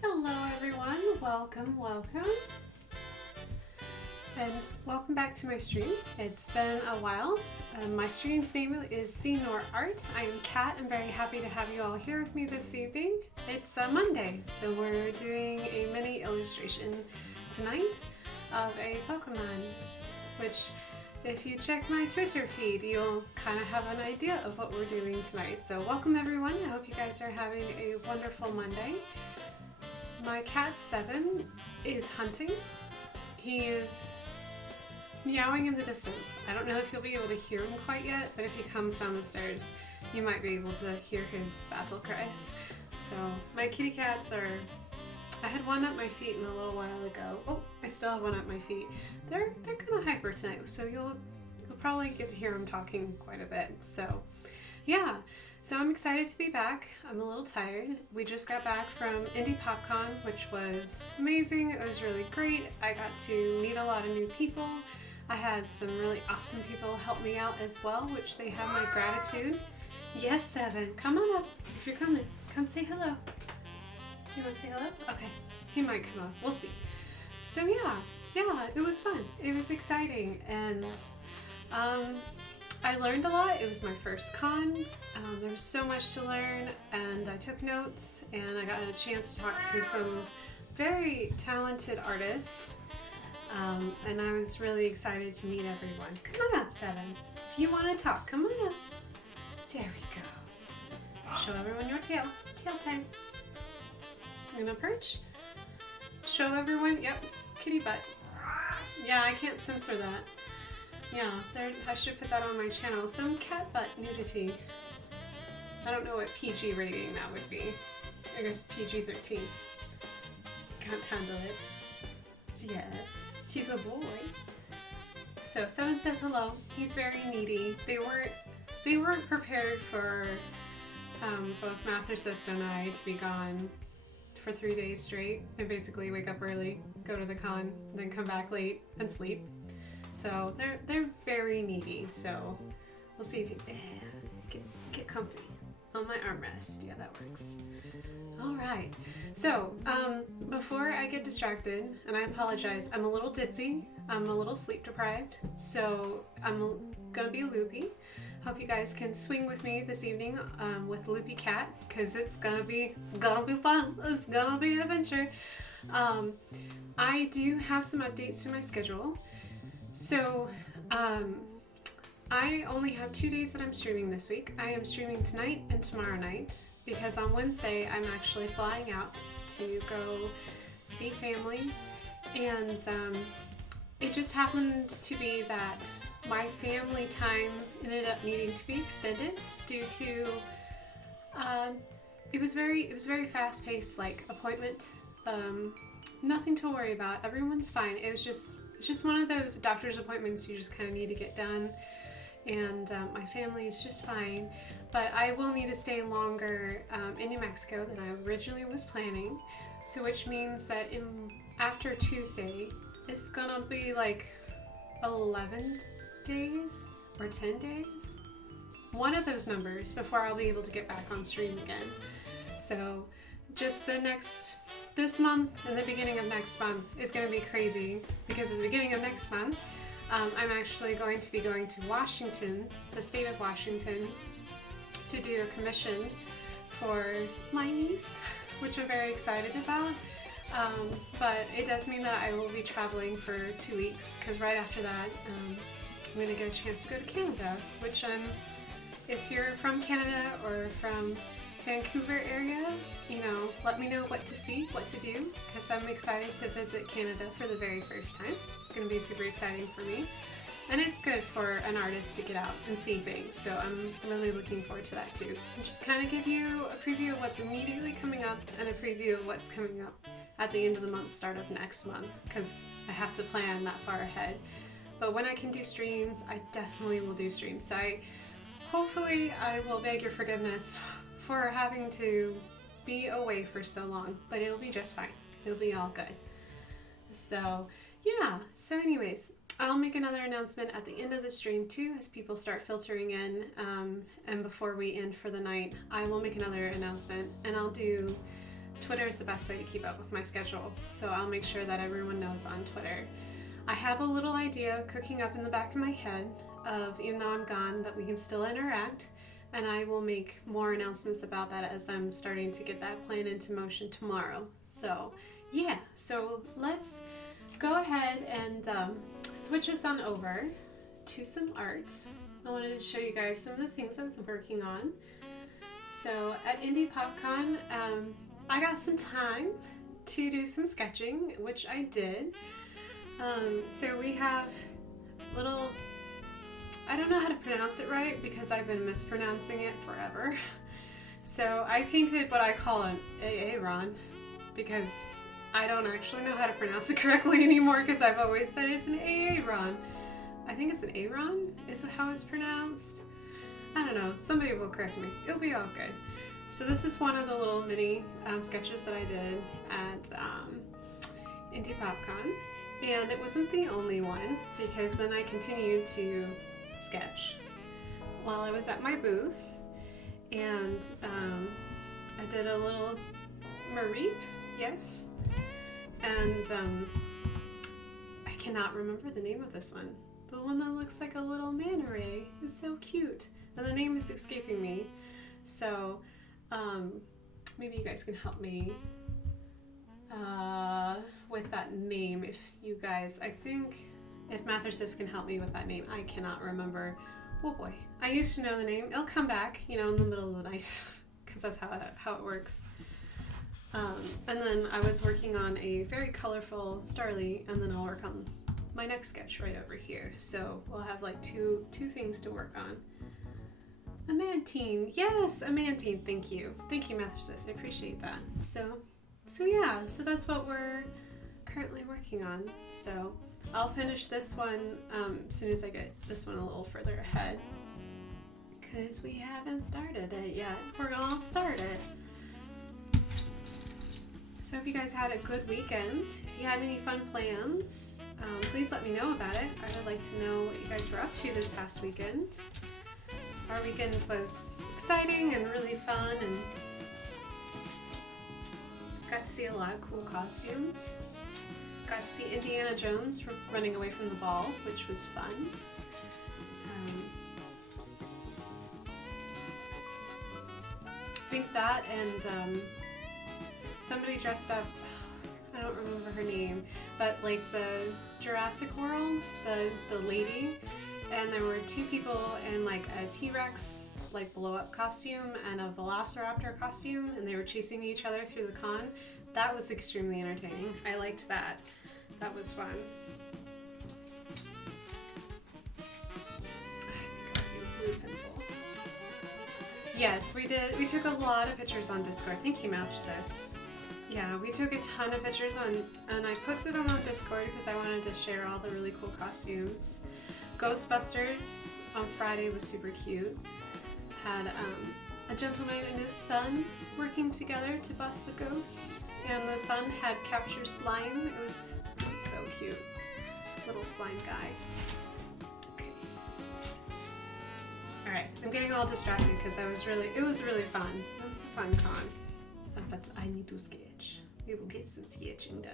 Hello everyone, welcome, and welcome back to my stream. It's been a while. My stream's name is See Nor Art. I am Kat. I'm very happy to have you all here with me this evening. It's a Monday, so we're doing a mini illustration tonight of a Pokemon, which if you check my Twitter feed, you'll kind of have an idea of what we're doing tonight. So welcome everyone. I hope you guys are having a wonderful Monday. My cat 7 is hunting. He is meowing in the distance. I don't know if you'll be able to hear him quite yet, but if he comes down the stairs, you might be able to hear his battle cries. So my kitty cats are... I had one at my feet a little while ago. Oh, I still have one at my feet. They're kind of hyper tonight, so you'll probably get to hear them talking quite a bit. So yeah. So I'm excited to be back. I'm a little tired. We just got back from Indie PopCon, which was amazing. It was really great. I got to meet a lot of new people. I had some really awesome people help me out as well, which they have my gratitude. Yes, 7, come on up. If you're coming, come say hello. Do you want to say hello? Okay, he might come up. We'll see. So yeah, it was fun. It was exciting, and I learned a lot. It was my first con. There was so much to learn, and I took notes, and I got a chance to talk to some very talented artists, and I was really excited to meet everyone. Come on up, 7. If you want to talk, come on up. There he goes. Show everyone your tail. Tail time. I'm gonna perch. Show everyone, yep, kitty butt. Yeah, I can't censor that. Yeah, I should put that on my channel. Some cat butt nudity. I don't know what PG rating that would be. I guess PG-13. Can't handle it. Yes, it's a good boy. So 7 says hello. He's very needy. They weren't prepared for both Mathers and I to be gone for 3 days straight and basically wake up early, go to the con, then come back late and sleep. So they're very needy, so we'll see if you get comfy on my armrest. Yeah, that works. All right. So before I get distracted, and I apologize, I'm a little ditzy. I'm a little sleep deprived, so I'm gonna be loopy. Hope you guys can swing with me this evening with Loopy Cat, because it's gonna be fun. It's gonna be an adventure. I do have some updates to my schedule. So, I only have 2 days that I'm streaming this week. I am streaming tonight and tomorrow night because on Wednesday I'm actually flying out to go see family, and it just happened to be that my family time ended up needing to be extended due to it was very fast-paced, like, appointment. Nothing to worry about. Everyone's fine. It's just one of those doctor's appointments you just kind of need to get done, and my family is just fine, but I will need to stay longer in New Mexico than I originally was planning, so which means that after Tuesday it's gonna be like 11 days or 10 days, one of those numbers, before I'll be able to get back on stream again. So just this month and the beginning of next month is going to be crazy, because at the beginning of next month, I'm actually going to be going to Washington, the state of Washington, to do a commission for my niece, which I'm very excited about. But it does mean that I will be traveling for 2 weeks, because right after that, I'm going to get a chance to go to Canada, which I'm if you're from Canada or from Vancouver area, you know, let me know what to see, what to do, because I'm excited to visit Canada for the very first time. It's going to be super exciting for me. And it's good for an artist to get out and see things, so I'm really looking forward to that too. So just kind of give you a preview of what's immediately coming up and a preview of what's coming up at the end of the month, start of next month, because I have to plan that far ahead. But when I can do streams, I definitely will do streams. So hopefully I will beg your forgiveness for having to be away for so long, but it'll be just fine. It'll be all good. So yeah, so anyways, I'll make another announcement at the end of the stream too as people start filtering in, and before we end for the night, I will make another announcement, and I'll do Twitter is the best way to keep up with my schedule, so I'll make sure that everyone knows on Twitter. I have a little idea cooking up in the back of my head of, even though I'm gone, that we can still interact, and I will make more announcements about that as I'm starting to get that plan into motion tomorrow. So yeah, so let's go ahead and switch us on over to some art. I wanted to show you guys some of the things I was working on. So at Indie PopCon, I got some time to do some sketching, which I did. So we have little, I don't know how to pronounce it right because I've been mispronouncing it forever. So I painted what I call an Aaron because I don't actually know how to pronounce it correctly anymore because I've always said it's an Aaron. I think it's an Aaron is how it's pronounced. I don't know. Somebody will correct me. It'll be all good. So this is one of the little mini sketches that I did at Indie PopCon. And it wasn't the only one because then I continued to sketch while I was at my booth. And I did a little Mareep, yes. And I cannot remember the name of this one. The one that looks like a little manta ray is so cute. And the name is escaping me. So maybe you guys can help me with that name. If you guys, I think if Mathersis can help me with that name, I cannot remember. Oh boy. I used to know the name. It'll come back, you know, in the middle of the night because that's how it works. And then I was working on a very colorful Starly, and then I'll work on my next sketch right over here. So we'll have like two things to work on. A mantine, yes, a mantine. Thank you, Mathersis. I appreciate that. So yeah, so that's what we're currently working on. So I'll finish this one as soon as I get this one a little further ahead, because we haven't started it yet. We're gonna start it. So if you guys had a good weekend, if you had any fun plans, please let me know about it. I would like to know what you guys were up to this past weekend. Our weekend was exciting and really fun, and got to see a lot of cool costumes. Got to see Indiana Jones running away from the ball, which was fun. I think that and somebody dressed up, I don't remember her name, but like the Jurassic World, the lady, and there were two people in like a T-Rex like blow-up costume and a Velociraptor costume, and they were chasing each other through the con. That was extremely entertaining. I liked that. That was fun. I think I'll do blue pencil. Yes, we did. We took a lot of pictures on Discord. Thank you, Mathersis. Yeah, we took a ton of pictures and I posted them on Discord because I wanted to share all the really cool costumes. Ghostbusters on Friday was super cute. Had a gentleman and his son working together to bust the ghosts, and the son had captured slime. It was so cute. Little slime guy. Okay. Alright, I'm getting all distracted because it was really fun. It was a fun con. But I need to sketch. We will get some sketching done.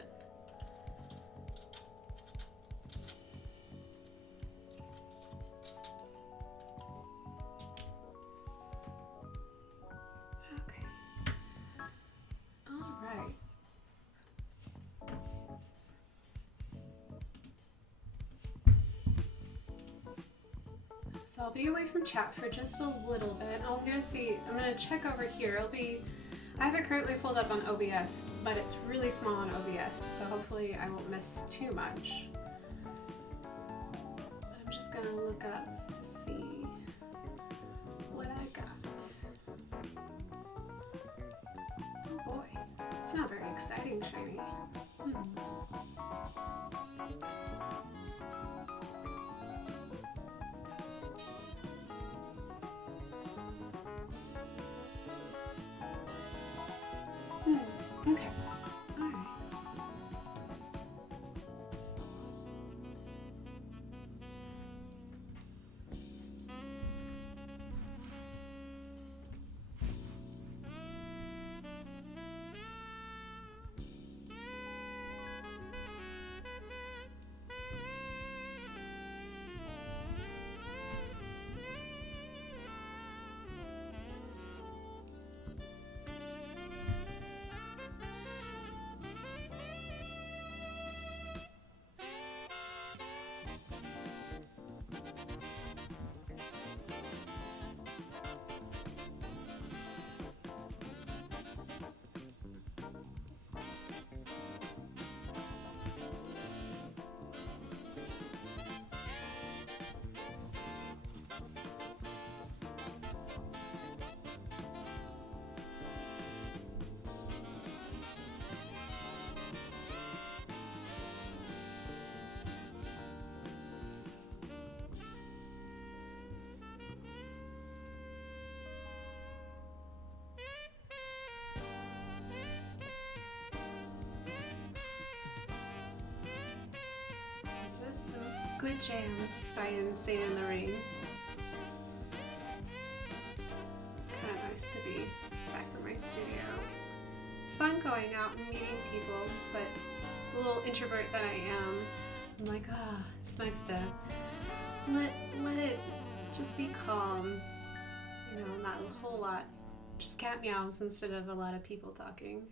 Okay. All right. So I'll be away from chat for just a little bit. I'm gonna check over here. I have it currently pulled up on OBS, but it's really small on OBS, so hopefully I won't miss too much. But I'm just gonna look up to see what I got. Oh boy, it's not very exciting, shiny. Okay. All right. Some good jams by Insane in the Rain. It's kind of nice to be back in my studio. It's fun going out and meeting people, but the little introvert that I am, I'm like, it's nice to let it just be calm, not a whole lot, just cat meows instead of a lot of people talking.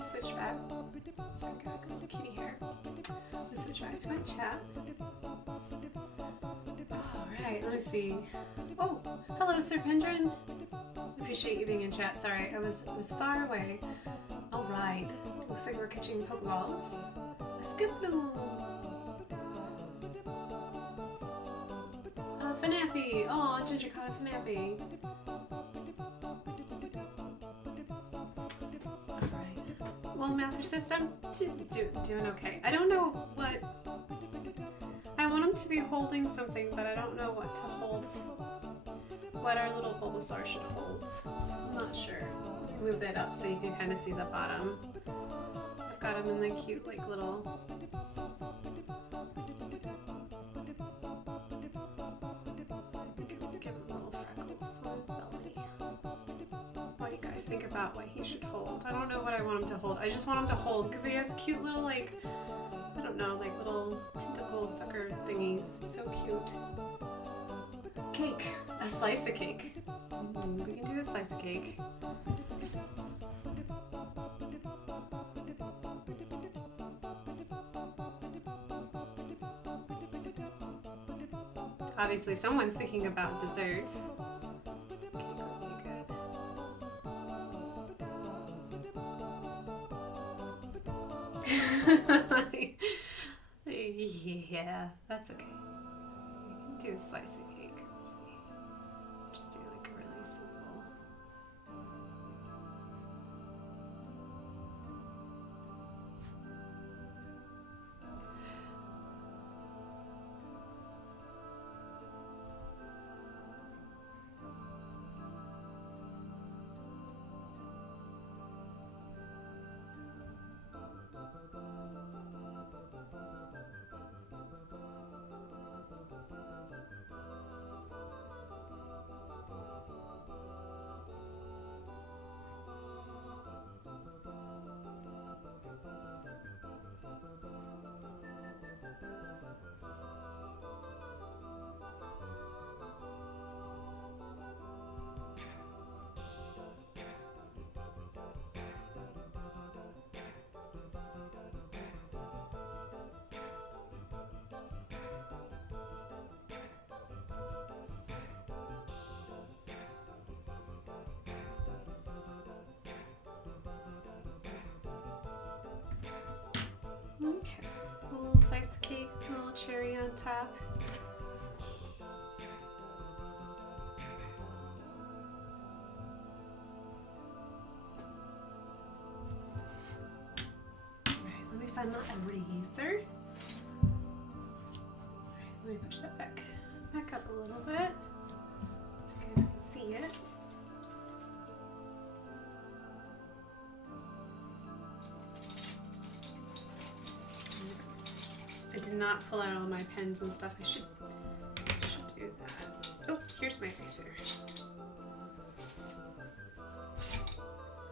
Switch back. Sorry, got a little kitty hair. Let's switch back to my chat. Alright, let me see. Oh, hello, Serpendrin. Appreciate you being in chat. Sorry, I was far away. Alright, looks like we're catching Pokeballs. A Skiploom. Fanappy. Aw, Ginger caught a Fanappy. Well, Mather System, doing okay. I don't know what... I want him to be holding something, but I don't know what to hold. What our little Bulbasaur should hold. I'm not sure. Move it up so you can kind of see the bottom. I've got him in the cute, like, little... Give him little freckles on his belly. What do you guys think about what he should hold? I don't know what I want him to hold. I just want him to hold because he has cute little, like, I don't know, like little tentacle sucker thingies. So cute. Cake. A slice of cake. We can do a slice of cake. Obviously, someone's thinking about dessert. Yeah, that's okay. We can do a slice of cake. Let's see. Just do like a really simple. Okay, a little slice of cake, a little cherry on top. Alright, let me find my eraser. Alright, let me push that back up a little bit so you guys can see it. I did not pull out all my pens and stuff. I should do that. Oh, here's my eraser.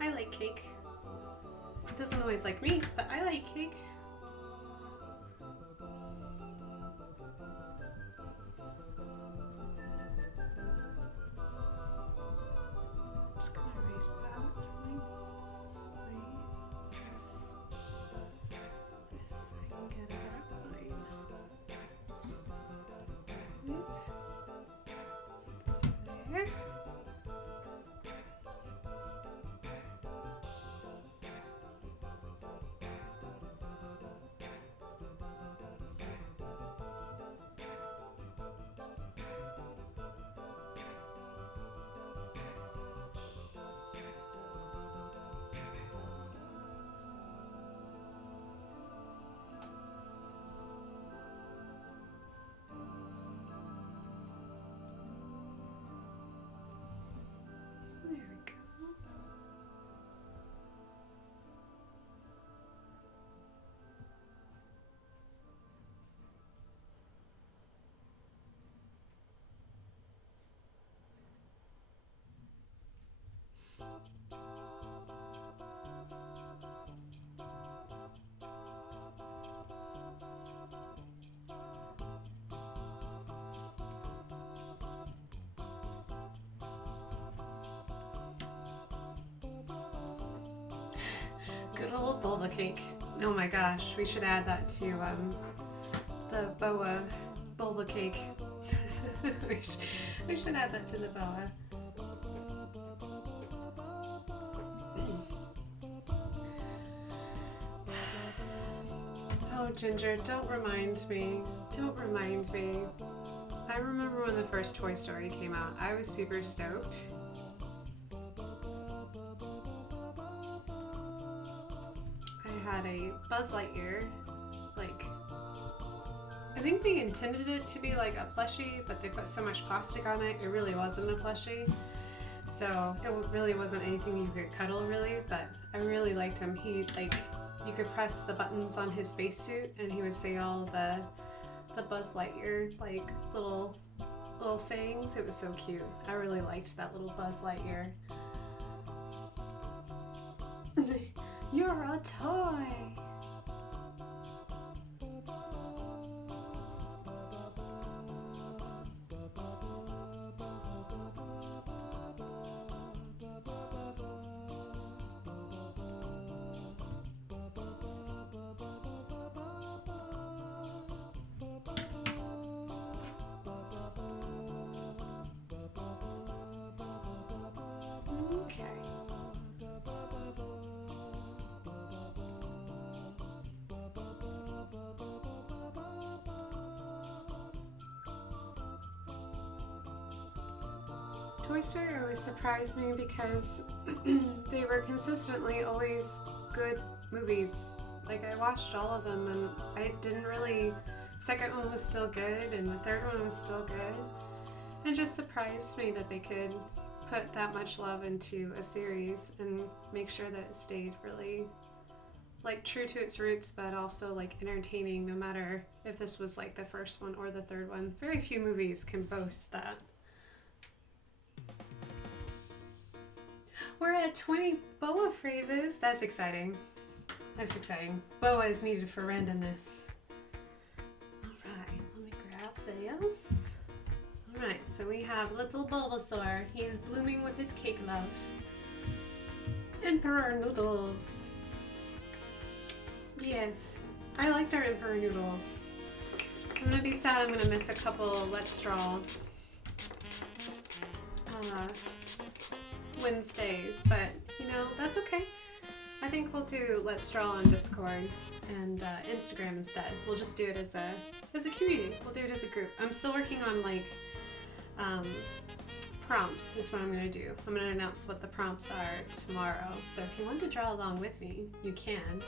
I like cake. It doesn't always like me, but I like cake. Just gonna erase that. Good old Bulba cake. Oh my gosh, we should add that to the Bulba cake. we should add that to the boa. Oh, Ginger, don't remind me. Don't remind me. I remember when the first Toy Story came out. I was super stoked. I had a Buzz Lightyear, like, I think they intended it to be like a plushie, but they put so much plastic on it, it really wasn't a plushie. So it really wasn't anything you could cuddle really, but I really liked him. He, like, you could press the buttons on his spacesuit and he would say all the Buzz Lightyear, like, little sayings. It was so cute. I really liked that little Buzz Lightyear. You're a toy! Okay. Toy Story always surprised me because they were consistently always good movies. Like, I watched all of them and I didn't really... Second one was still good and the third one was still good. It just surprised me that they could put that much love into a series and make sure that it stayed really, like, true to its roots, but also, like, entertaining, no matter if this was like the first one or the third one. Very few movies can boast that. We're at 20 boa phrases. That's exciting. That's exciting. Boa is needed for randomness. Alright, let me grab this. Alright, so we have little Bulbasaur. He is blooming with his cake love. Emperor Noodles. Yes, I liked our Emperor Noodles. I'm gonna be sad I'm gonna miss a couple Let's Draw Wednesdays, but you know, that's okay. I think we'll do Let's Draw on Discord and Instagram instead. We'll just do it as a community. We'll do it as a group. I'm still working on, like, prompts is what I'm going to do. I'm going to announce what the prompts are tomorrow. So if you want to draw along with me, you can.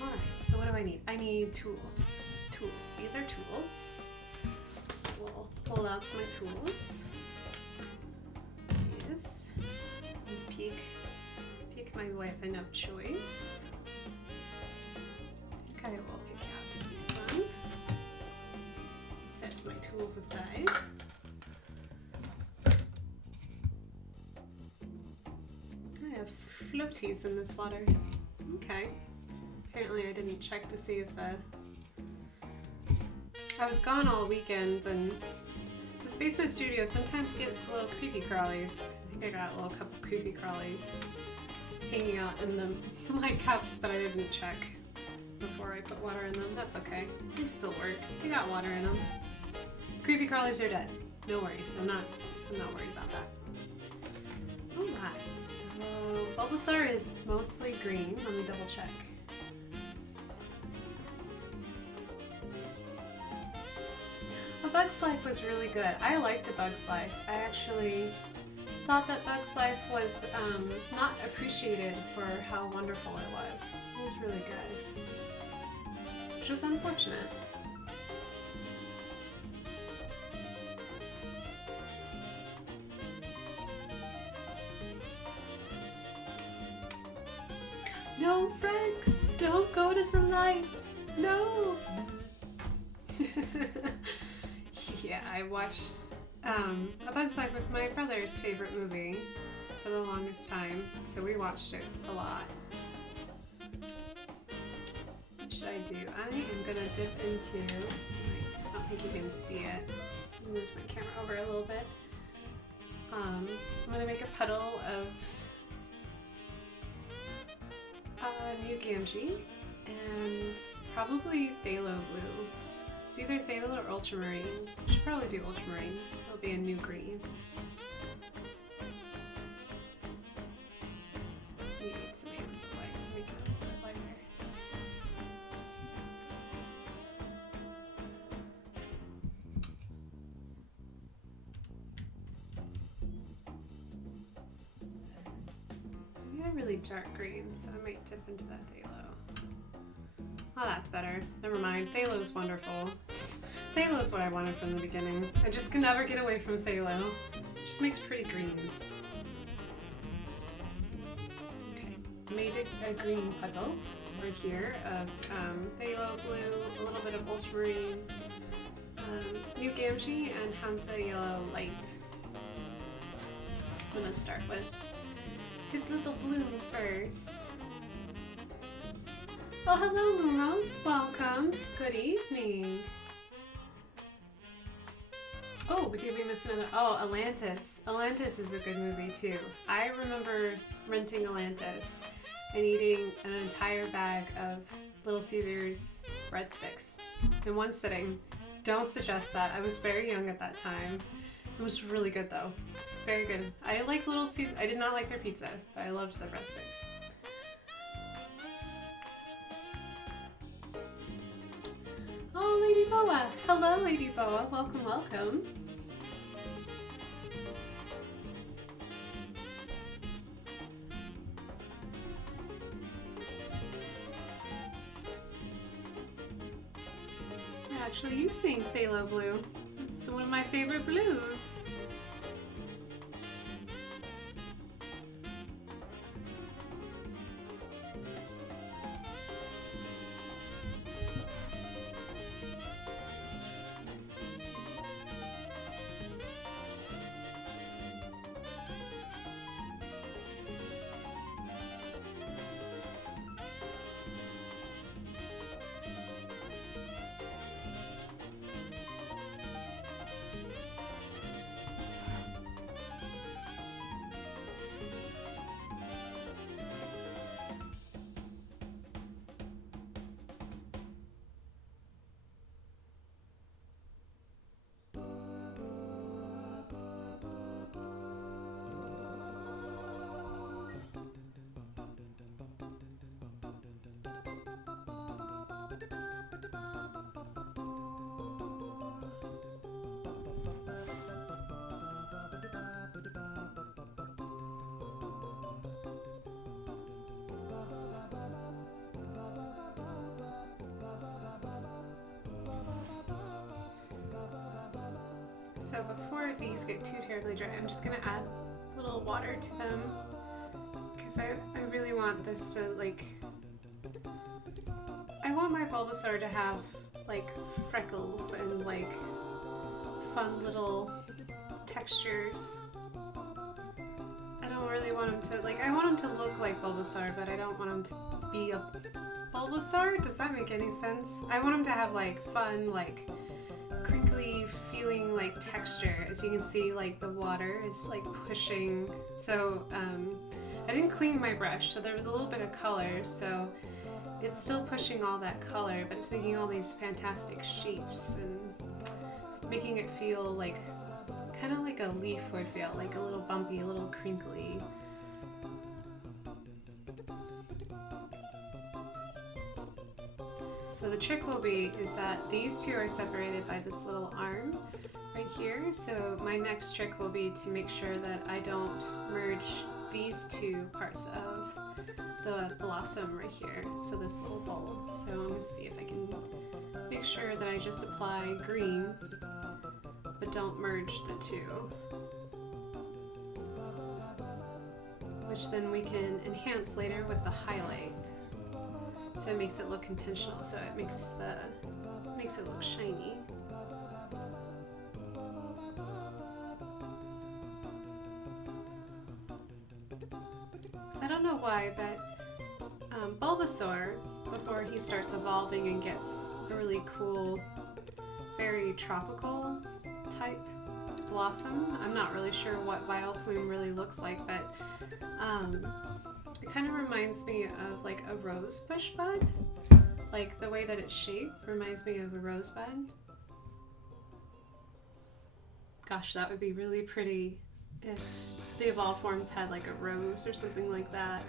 Alright, so what do I need? I need tools. Tools. These are tools. We'll pull out my tools. Yes. Let's pick my weapon of choice. I think I will pick out this one. Set my tools aside. I have floaties in this water. Okay. Apparently I didn't check to see if I was gone all weekend, and this basement studio sometimes gets little creepy crawlies. I think I got a little couple creepy crawlies hanging out in my cups, but I didn't check before I put water in them. That's okay. They still work. They got water in them. Creepy crawlies are dead. No worries. I'm not worried about that. Alright, so Bulbasaur is mostly green. Let me double check. A Bug's Life was really good. I liked A Bug's Life. I actually thought that Bug's Life was not appreciated for how wonderful it was. It was really good. Which was unfortunate. No, Frank! Don't go to the light! No! Yeah, I watched... A Bug's Life was my brother's favorite movie for the longest time, so we watched it a lot. What should I do? I am gonna dip into... I don't think you can see it. So I'm gonna move my camera over a little bit. I'm gonna make a puddle New Gamgee, and probably Phthalo Blue. It's either Phthalo or Ultramarine. I should probably do Ultramarine. It'll be a new green. You need some hands of light, so make it a little bit lighter. I got really dark green, so I might dip into that Phthalo. Oh, that's better. Never mind. Phthalo's wonderful. Phthalo's what I wanted from the beginning. I just can never get away from Phthalo. It just makes pretty greens. Okay, made a green puddle right here of Phthalo Blue, a little bit of Ultramarine, New Gamgee, and Hansa Yellow Light. I'm gonna start with his little bloom first. Oh, hello, Lumos. Welcome. Good evening. Oh, did we miss another? Oh, Atlantis. Atlantis is a good movie, too. I remember renting Atlantis and eating an entire bag of Little Caesars breadsticks in one sitting. Don't suggest that. I was very young at that time. It was really good, though. It's very good. I like Little Caesars. I did not like their pizza, but I loved their breadsticks. Oh, Lady Boa. Hello, Lady Boa. Welcome, welcome. I actually used to sing Phthalo Blue. It's one of my favorite blues. So before these get too terribly dry, I'm just gonna add a little water to them because I really want this to, like, I want my Bulbasaur to have like freckles and like fun little textures. I don't really want him to, like, I want him to look like Bulbasaur, but I don't want him to be a Bulbasaur. Does that make any sense? I want him to have like fun, like crinkly feeling like texture. As you can see, like the water is like pushing. So I didn't clean my brush, so there was a little bit of color, so it's still pushing all that color, but it's making all these fantastic shapes and making it feel like kind of like a leaf would feel, like a little bumpy, a little crinkly. So the trick will be is that these two are separated by this little arm right here. So my next trick will be to make sure that I don't merge these two parts of the blossom right here. So this little bowl. So I'm gonna see if I can make sure that I just apply green, but don't merge the two. Which then we can enhance later with the highlight. So it makes it look intentional, so it makes it look shiny. So I don't know why, but Bulbasaur, before he starts evolving and gets a really cool, very tropical type blossom. I'm not really sure what Vileplume really looks like, but It kind of reminds me of like a rose bush bud. Like the way that it's shaped reminds me of a rosebud. Gosh, that would be really pretty if the evolved forms had like a rose or something like that.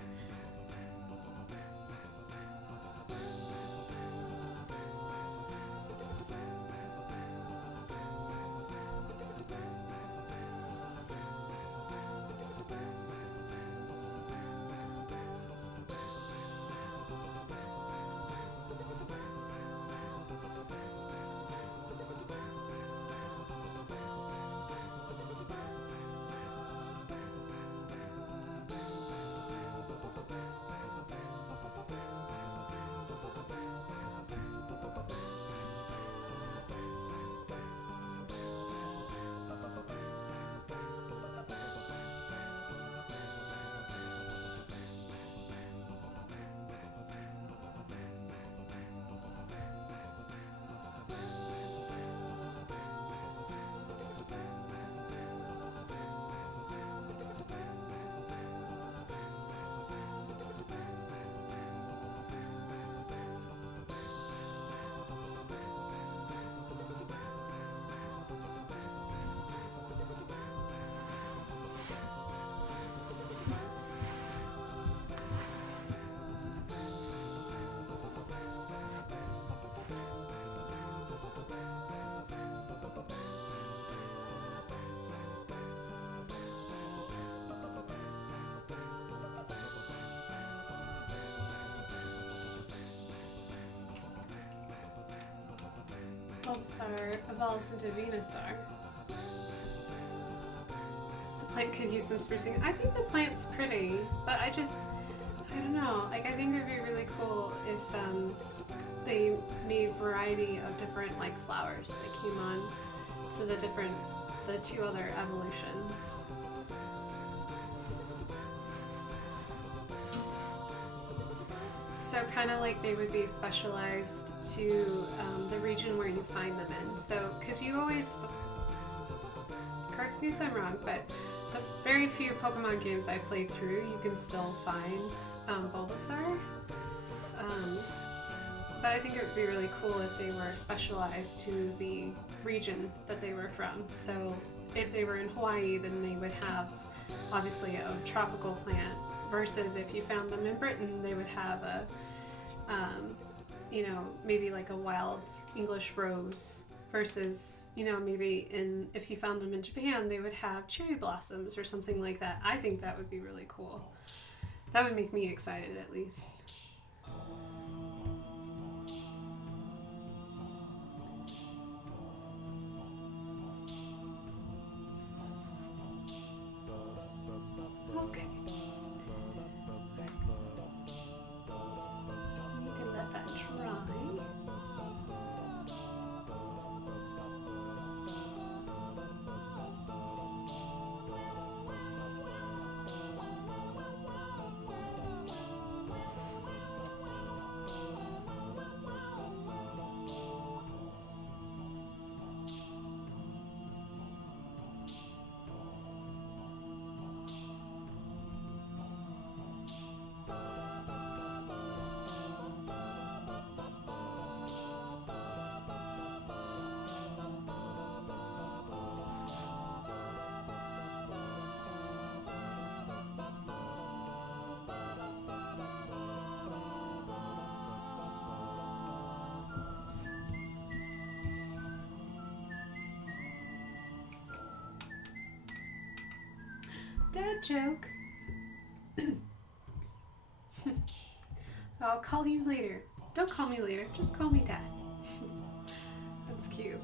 Bulbasaur evolves into Venusaur. The plant could use some sprucing. I think the plant's pretty, but I don't know. Like, I think it'd be really cool if they made variety of different like flowers that came on to the two other evolutions. So kind of like they would be specialized to the region where you find them in. So, because you always, correct me if I'm wrong, but the very few Pokemon games I played through, you can still find Bulbasaur. But I think it would be really cool if they were specialized to the region that they were from. So if they were in Hawaii, then they would have obviously a tropical plant, versus if you found them in Britain, they would have a, maybe like a wild English rose, versus, maybe if you found them in Japan, they would have cherry blossoms or something like that. I think that would be really cool. That would make me excited, at least. Okay. Need to let that dry. Dad joke. I'll call you later. Don't call me later, just call me Dad. That's cute.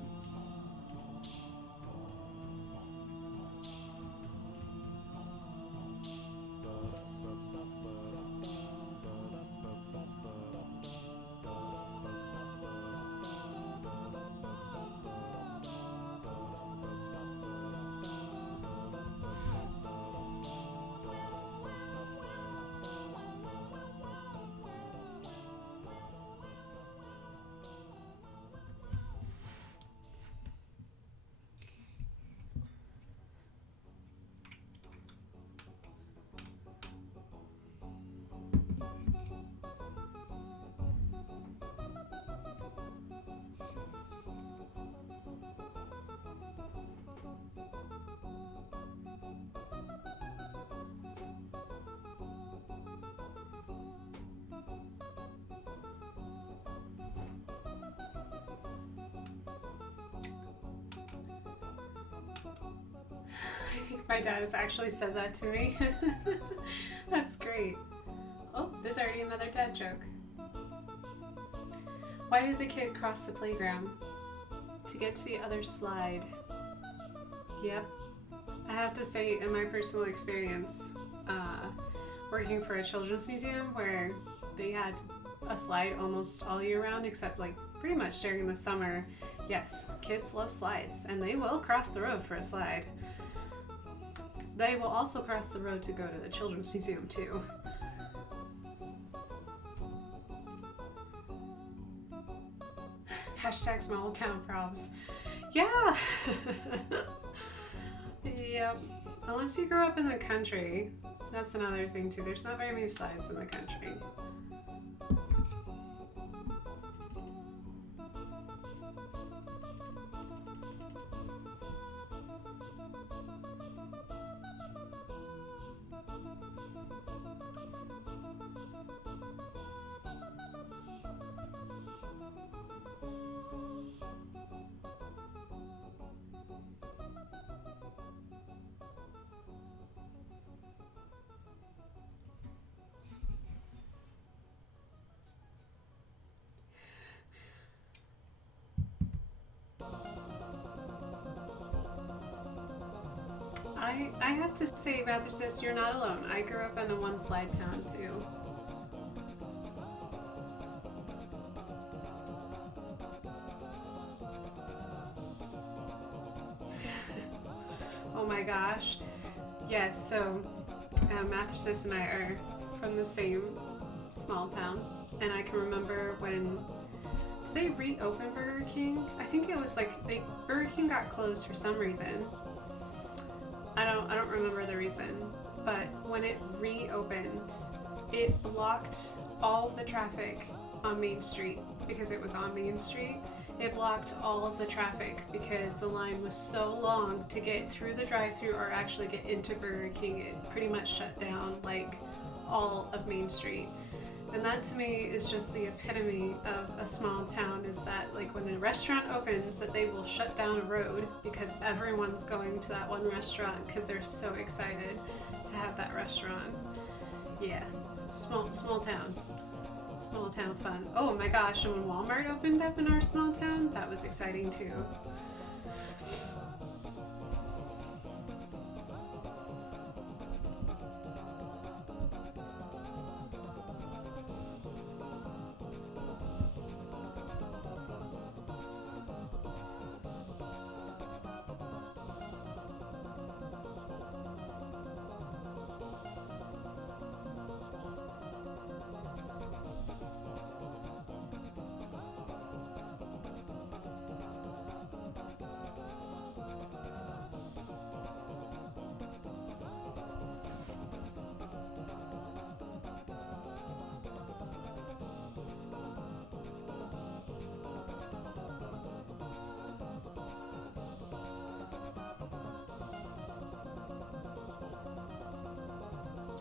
My dad has actually said that to me. That's great. Oh, there's already another dad joke. Why did the kid cross the playground? To get to the other slide. Yep. I have to say, in my personal experience, working for a children's museum where they had a slide almost all year round, except like pretty much during the summer, yes, kids love slides, and they will cross the road for a slide. They will also cross the road to go to the children's museum too. Hashtag small town probs. Yeah. Yep. Unless you grew up in the country, that's another thing too. There's not very many slides in the country. I have to say, Rather Sis, you're not alone. I grew up in a one slide town too. Oh my gosh. Yes, so Mather Sis and I are from the same small town, and I can remember when, did they reopen Burger King? I think it was like Burger King got closed for some reason. I don't remember the reason, but when it reopened, it blocked all of the traffic on Main Street because it was on Main Street. It blocked all of the traffic because the line was so long to get through the drive-thru or actually get into Burger King. It pretty much shut down like all of Main Street. And that to me is just the epitome of a small town, is that like when a restaurant opens that they will shut down a road because everyone's going to that one restaurant because they're so excited to have that restaurant. Yeah, small town. Small town fun. Oh my gosh, and when Walmart opened up in our small town, that was exciting too.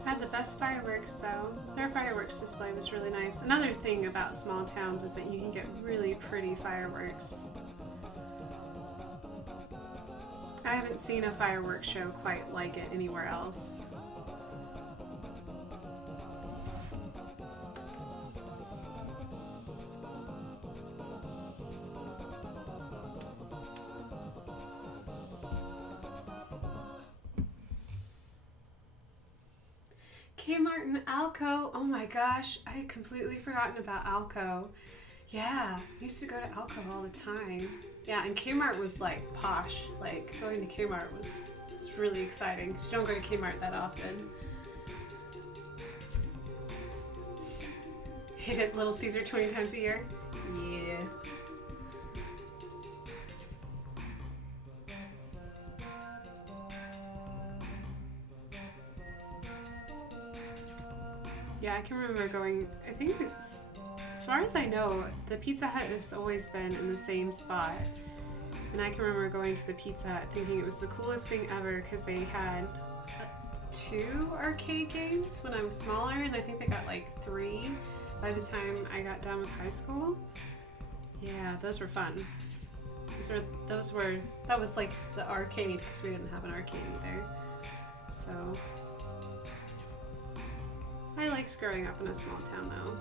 Had the best fireworks though. Their fireworks display was really nice. Another thing about small towns is that you can get really pretty fireworks. I haven't seen a fireworks show quite like it anywhere else. Kmart and Alco. Oh my gosh, I had completely forgotten about Alco. Yeah, I used to go to Alco all the time. Yeah, and Kmart was like posh. Like going to Kmart was really exciting because you don't go to Kmart that often. Hit it Little Caesar 20 times a year. Yeah. Yeah, I can remember going, I think it's, as far as I know, the Pizza Hut has always been in the same spot. And I can remember going to the Pizza Hut thinking it was the coolest thing ever because they had 2 arcade games when I was smaller, and I think they got like 3 by the time I got done with high school. Yeah, those were fun. That was like the arcade because we didn't have an arcade either. So I liked growing up in a small town though.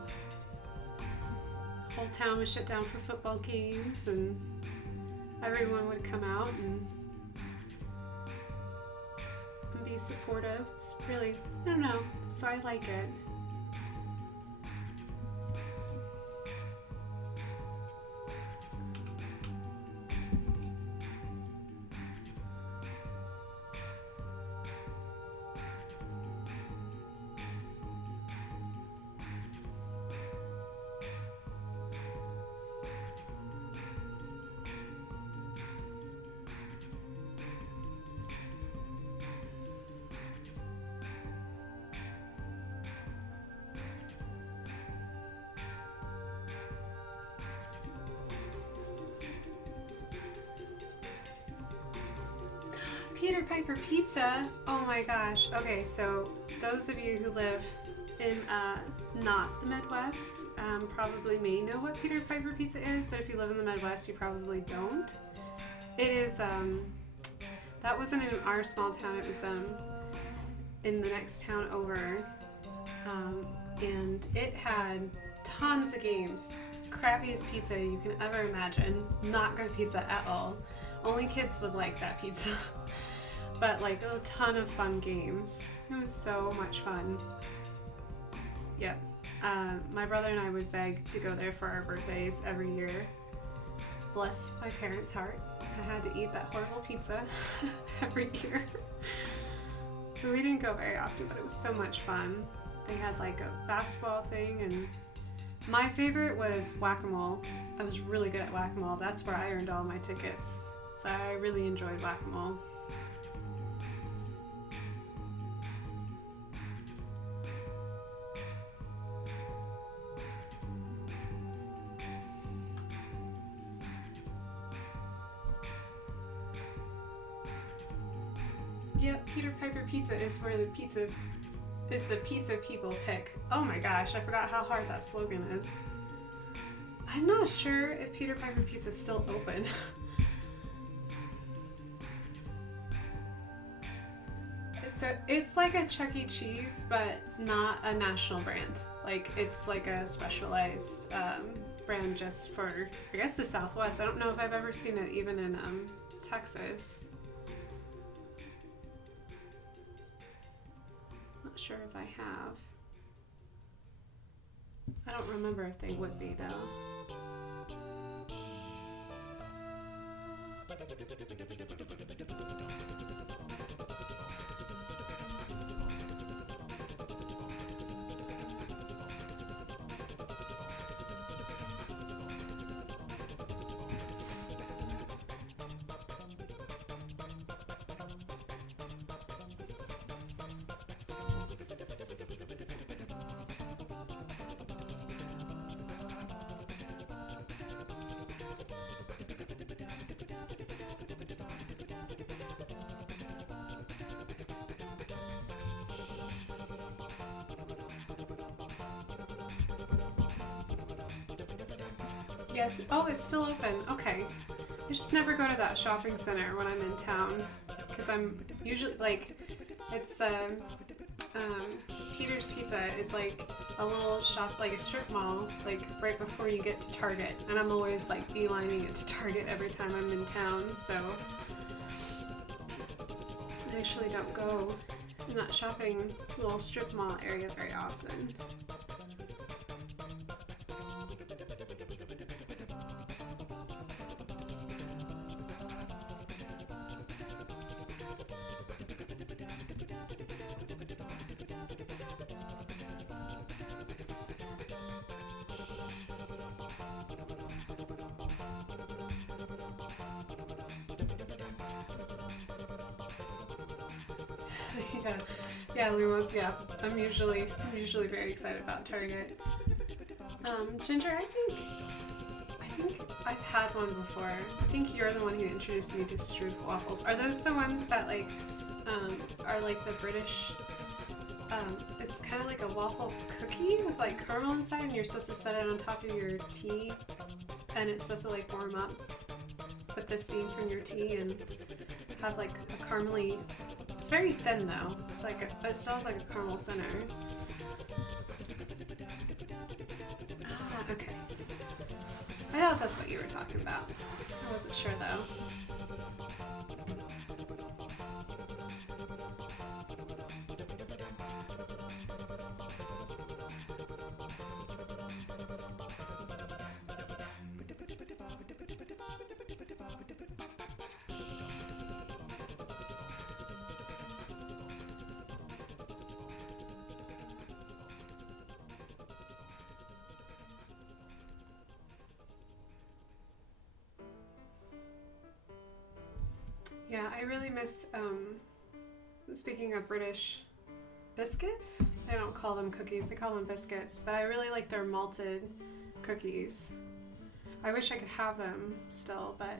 The whole town was shut down for football games and everyone would come out and be supportive. It's really, I don't know, so I like it. Peter Piper Pizza. Oh my gosh. Okay, so those of you who live in not the Midwest probably may know what Peter Piper Pizza is, but if you live in the Midwest, you probably don't. It is, that wasn't in our small town, it was in the next town over, and it had tons of games. Crappiest pizza you can ever imagine. Not good pizza at all. Only kids would like that pizza. But like a ton of fun games. It was so much fun. Yep. My brother and I would beg to go there for our birthdays every year. Bless my parents' heart. I had to eat that horrible pizza every year. But we didn't go very often, but it was so much fun. They had like a basketball thing, and my favorite was whack-a-mole. I was really good at whack-a-mole. That's where I earned all my tickets. So I really enjoyed whack-a-mole. Yep, Peter Piper Pizza is where the pizza people pick. Oh my gosh, I forgot how hard that slogan is. I'm not sure if Peter Piper Pizza is still open. It's like a Chuck E. Cheese, but not a national brand. Like, it's like a specialized brand just for, I guess, the Southwest. I don't know if I've ever seen it even in Texas. Not sure if I have. I don't remember if they would be, though. Yes. Oh, it's still open. Okay. I just never go to that shopping center when I'm in town because I'm usually like, it's the Peter's Pizza is like a little shop, like a strip mall, like right before you get to Target, and I'm always like beelining it to Target every time I'm in town, so I actually don't go in that shopping little strip mall area very often. Yeah, Lumos, yeah. I'm usually very excited about Target. Ginger, I think I've had one before. I think you're the one who introduced me to Stroop waffles. Are those the ones that like are like the British? It's kind of like a waffle cookie with like caramel inside, and you're supposed to set it on top of your tea, and it's supposed to like warm up with the steam from your tea and have like a caramely It's very thin though. It's like it still has like a caramel center. Ah, okay. I thought that's what you were talking about. I wasn't sure though. Yeah, I really miss, speaking of British biscuits, they don't call them cookies, they call them biscuits, but I really like their malted cookies. I wish I could have them still, but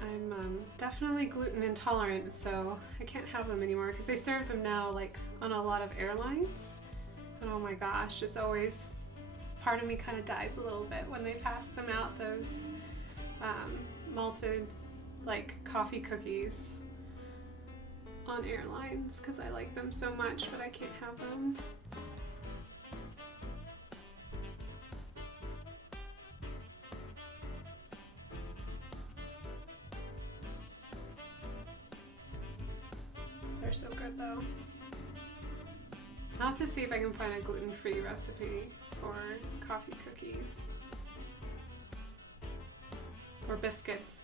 I'm definitely gluten intolerant, so I can't have them anymore because they serve them now like on a lot of airlines. And oh my gosh, it's always, part of me kind of dies a little bit when they pass them out, those malted like coffee cookies on airlines because I like them so much, but I can't have them. They're so good though. I'll have to see if I can find a gluten-free recipe for coffee cookies or biscuits,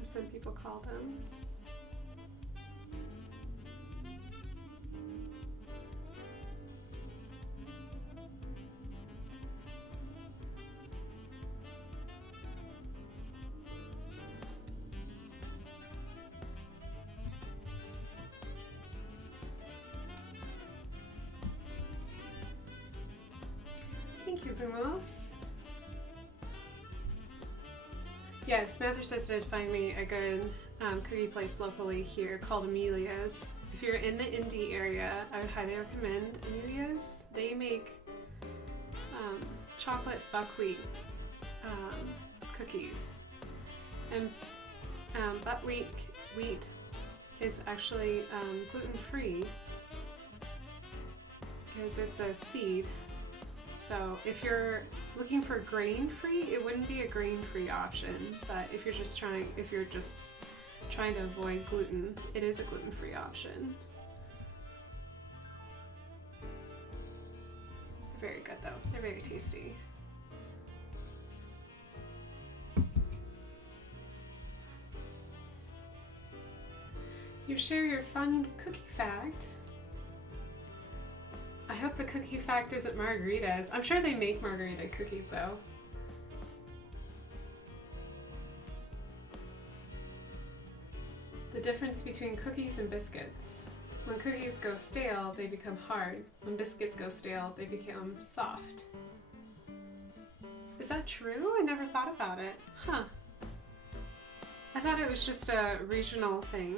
as some people call them. Thank you, Zumos. Yes, Mather did find me a good cookie place locally here called Amelia's. If you're in the Indy area, I would highly recommend Amelia's. They make chocolate buckwheat cookies. And buckwheat wheat is actually gluten-free because it's a seed. So if you're looking for grain-free, it wouldn't be a grain-free option. But if you're just trying to avoid gluten, it is a gluten-free option. They're very good though. They're very tasty. You share your fun cookie fact. I hope the cookie fact isn't margaritas. I'm sure they make margarita cookies though. The difference between cookies and biscuits. When cookies go stale, they become hard. When biscuits go stale, they become soft. Is that true? I never thought about it. Huh. I thought it was just a regional thing.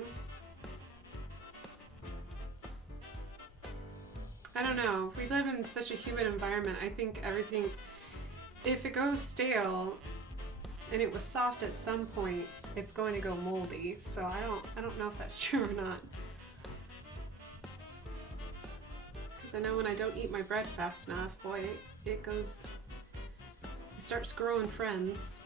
I don't know. We live in such a humid environment. I think everything, if it goes stale and it was soft at some point, it's going to go moldy. So I don't know if that's true or not. Because I know when I don't eat my bread fast enough, boy, it starts growing friends.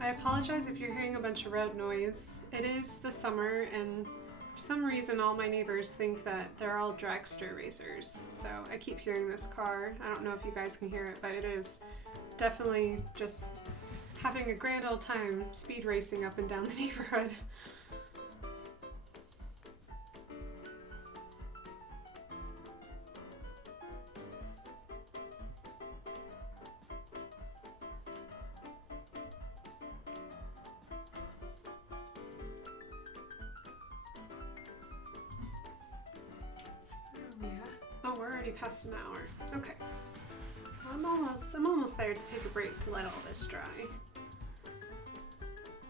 I apologize if you're hearing a bunch of road noise. It is the summer, and for some reason all my neighbors think that they're all dragster racers. So I keep hearing this car. I don't know if you guys can hear it, but it is definitely just having a grand old time speed racing up and down the neighborhood. past an hour. Okay. I'm almost there to take a break to let all this dry.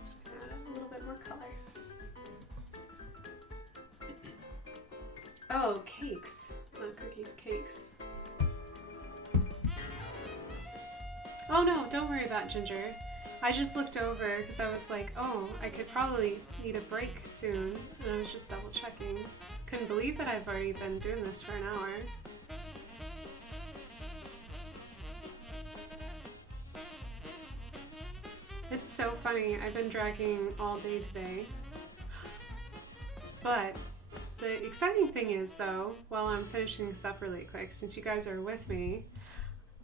Just gonna add a little bit more color. Oh, cakes. Not cookies, cakes. Oh no, don't worry about Ginger. I just looked over because I was like, oh, I could probably need a break soon. And I was just double checking. Couldn't believe that I've already been doing this for an hour. It's so funny. I've been dragging all day today. But the exciting thing is, though, while I'm finishing this up really quick, since you guys are with me,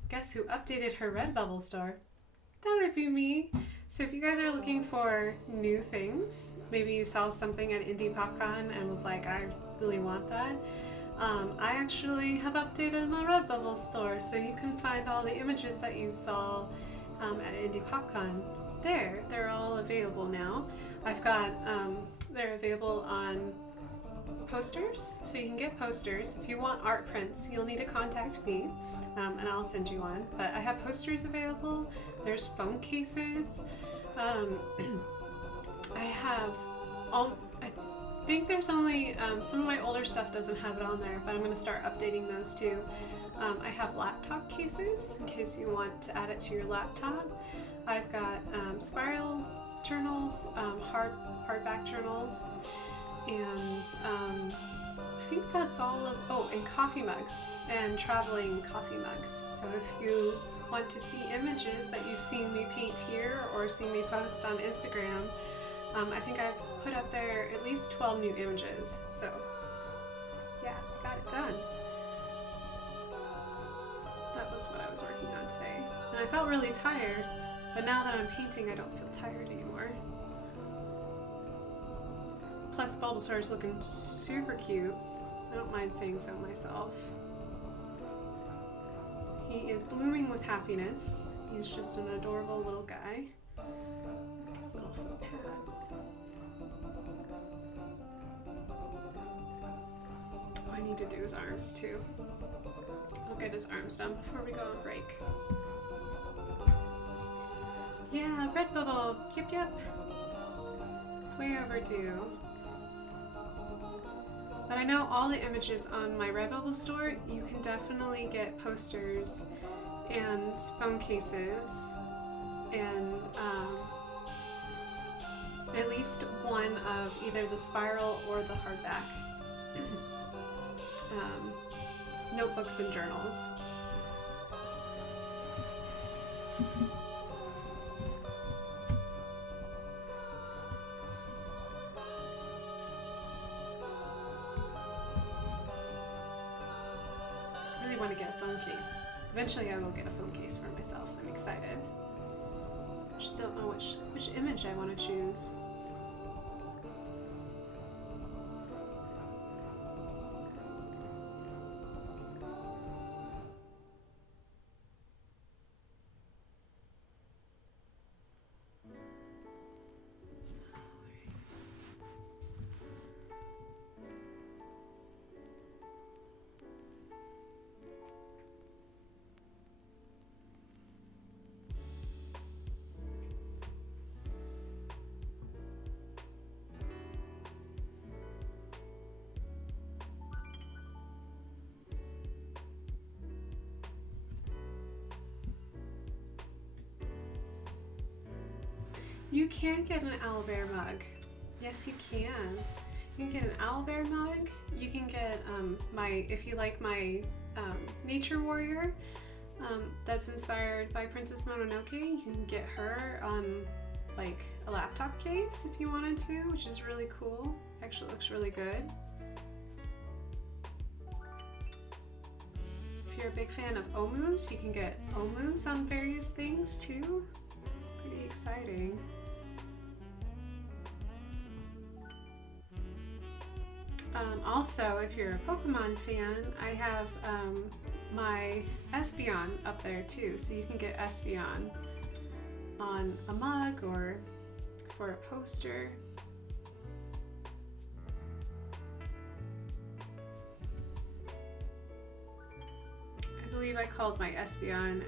guess who updated her Redbubble store? That would be me. So if you guys are looking for new things, maybe you saw something at Indie PopCon and was like, I really want that. I actually have updated my Redbubble store, so you can find all the images that you saw at Indie PopCon there. They're all available now. I've got, they're available on posters, so you can get posters. If you want art prints, you'll need to contact me. And I'll send you one. But I have posters available. There's phone cases. I have I think there's only some of my older stuff doesn't have it on there, but I'm going to start updating those too. I have laptop cases in case you want to add it to your laptop. I've got spiral journals, hardback journals, and I think that's all of, oh, and coffee mugs and traveling coffee mugs. So if you want to see images that you've seen me paint here or seen me post on Instagram, I think I've put up there at least 12 new images. So yeah, got it done. That was what I was working on today. And I felt really tired, but now that I'm painting, I don't feel tired anymore. Plus Bulbasaur is looking super cute. I don't mind saying so myself. He is blooming with happiness. He's just an adorable little guy. His little foot pad. Oh, I need to do his arms too. I'll get his arms done before we go on break. Yeah, Redbubble. Yep, yep. It's way overdue. But I know all the images on my Redbubble store, you can definitely get posters and phone cases and at least one of either the spiral or the hardback notebooks and journals. Want to get a phone case. Eventually I will get a phone case for myself. I'm excited. Just don't know which image I want to choose. You can get an owlbear mug. Yes, you can. You can get an owlbear mug. You can get if you like my nature warrior that's inspired by Princess Mononoke, you can get her on like a laptop case if you wanted to, which is really cool. Actually looks really good. If you're a big fan of omus, you can get omus on various things too. It's pretty exciting. Also, if you're a Pokemon fan, I have my Espeon up there too, so you can get Espeon on a mug or for a poster. believe I called my Espeon.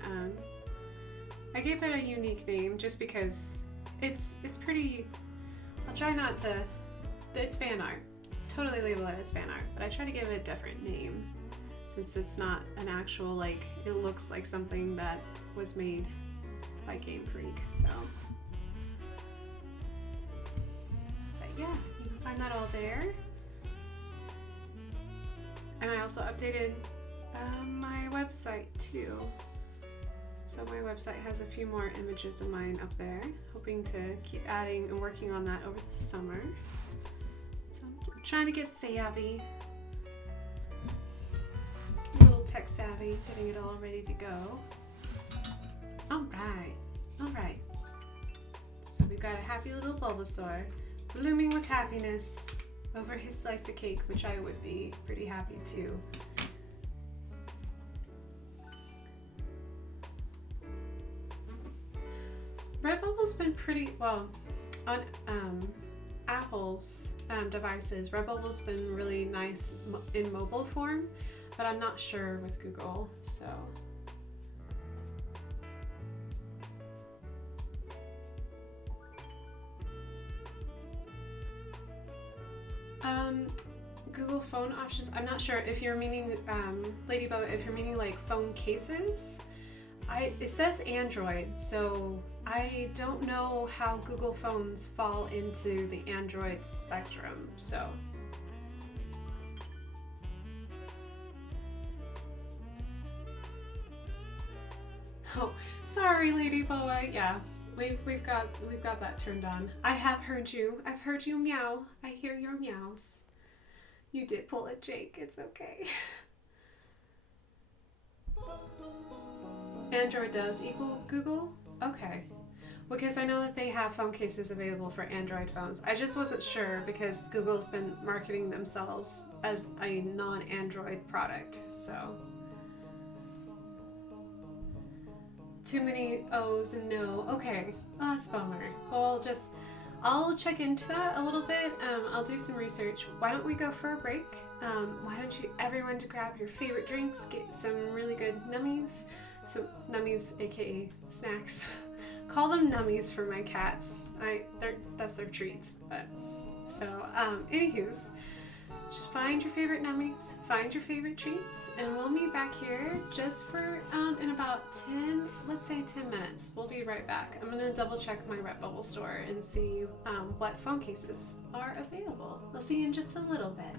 I gave it a unique name just because it's pretty. I'll try not to. It's fan art. Totally label it as fan art, but I try to give it a different name since it's not an actual, like, it looks like something that was made by Game Freak. So, but yeah, you can find that all there. And I also updated my website too. So my website has a few more images of mine up there. Hoping to keep adding and working on that over the summer. So I'm trying to get savvy. A little tech savvy, getting it all ready to go. Alright. So we've got a happy little Bulbasaur blooming with happiness over his slice of cake, which I would be pretty happy too. Redbubble's been pretty well on Apple's devices. Redbubble's been really nice in mobile form, but I'm not sure with Google. So Google phone options. I'm not sure if you're meaning Ladybug. If you're meaning like phone cases. It says Android, so I don't know how Google phones fall into the Android spectrum, so. Oh, sorry, Lady Boy. Yeah, we've got that turned on. I have heard you. I've heard you meow. I hear your meows. You did pull a Jake. It's okay. Android does equal Google? Okay. Because I know that they have phone cases available for Android phones. I just wasn't sure because Google's been marketing themselves as a non-Android product, so. Too many O's and no. Okay. Oh, that's a bummer. Well, I'll check into that a little bit. I'll do some research. Why don't we go for a break? Why don't you everyone to grab your favorite drinks, get some really good nummies. Some nummies, aka snacks. Call them nummies for my cats. That's their treats. But so, anywho's, just find your favorite nummies, find your favorite treats, and we'll meet back here just for in about 10 minutes. We'll be right back. I'm gonna double check my Redbubble store and see what phone cases are available. I'll see you in just a little bit.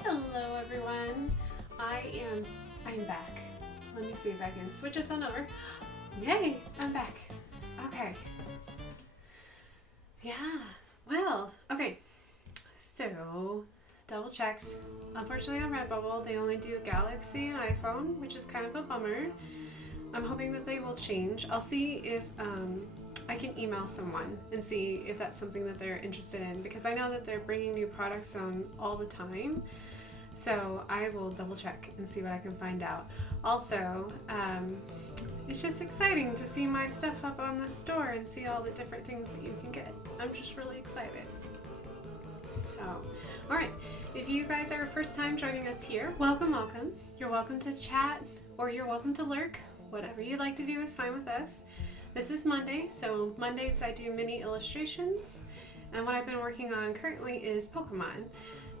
Hello everyone. I'm back. Let me see if I can switch us on over. Yay, I'm back. Okay. Yeah. Well, okay. So, double checks. Unfortunately on Redbubble, they only do Galaxy and iPhone, which is kind of a bummer. I'm hoping that they will change. I'll see if I can email someone and see if that's something that they're interested in, because I know that they're bringing new products on all the time. So I will double check and see what I can find out. Also, it's just exciting to see my stuff up on the store and see all the different things that you can get. I'm just really excited. So, alright, if you guys are first time joining us here, welcome. You're welcome to chat or you're welcome to lurk. Whatever you'd like to do is fine with us. This is Monday, so Mondays I do mini illustrations, and what I've been working on currently is Pokemon.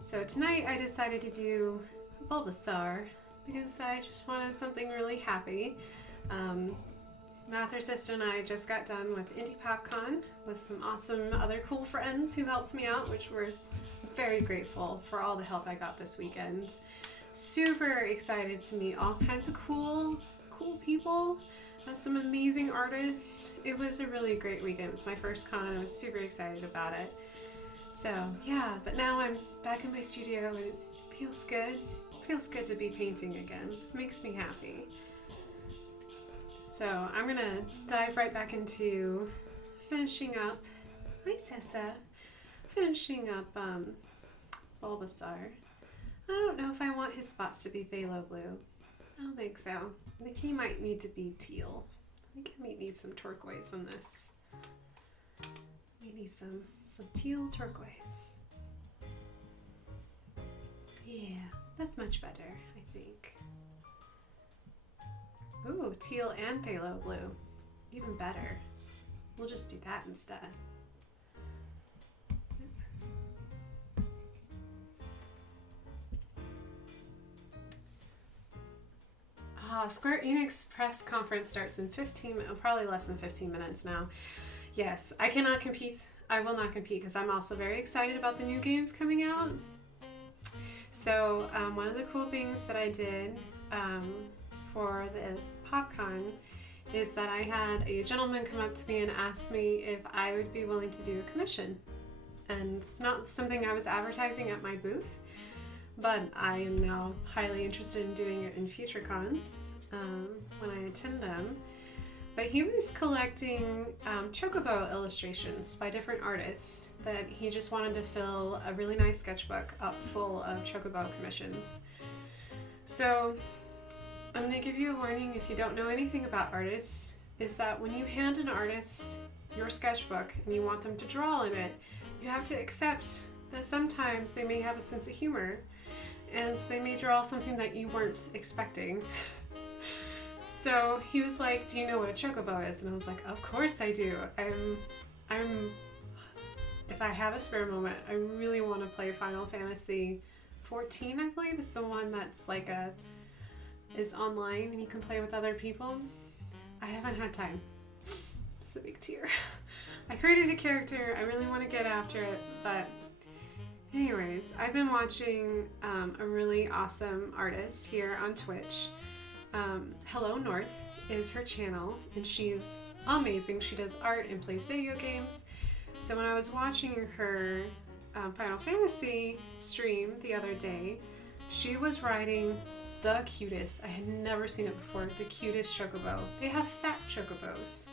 So tonight I decided to do Bulbasaur because I just wanted something really happy. Mather's and I just got done with Indie PopCon with some awesome other cool friends who helped me out, which we're very grateful for all the help I got this weekend. Super excited to meet all kinds of cool people, some amazing artists. It was a really great weekend. It was my first con. I was super excited about it. So yeah, but now I'm back in my studio and it feels good. It feels good to be painting again. It makes me happy. So I'm gonna dive right back into finishing up, hi Sessa, finishing up Bulbasaur. I don't know if I want his spots to be phthalo blue. I don't think so. I think he might need to be teal. I think I might need some turquoise on this. We need some teal turquoise. Yeah, that's much better, I think. Ooh, teal and phthalo blue. Even better. We'll just do that instead. Square Enix press conference starts in probably less than 15 minutes now. Yes, I cannot compete. I will not compete because I'm also very excited about the new games coming out. So one of the cool things that I did for the PopCon is that I had a gentleman come up to me and ask me if I would be willing to do a commission. And it's not something I was advertising at my booth, but I am now highly interested in doing it in future cons when I attend them. But he was collecting chocobo illustrations by different artists that he just wanted to fill a really nice sketchbook up full of chocobo commissions. So I'm going to give you a warning if you don't know anything about artists, is that when you hand an artist your sketchbook and you want them to draw in it, you have to accept that sometimes they may have a sense of humor and they may draw something that you weren't expecting. So he was like, do you know what a chocobo is? And I was like, of course I do. If I have a spare moment, I really want to play Final Fantasy 14, I believe, is the one that's like is online and you can play with other people. I haven't had time. It's a big tear. I created a character, I really want to get after it, but anyways, I've been watching a really awesome artist here on Twitch. Hello North is her channel, and she's amazing. She does art and plays video games. So when I was watching her Final Fantasy stream the other day, she was riding the cutest, I had never seen it before, the cutest chocobo. They have fat chocobos,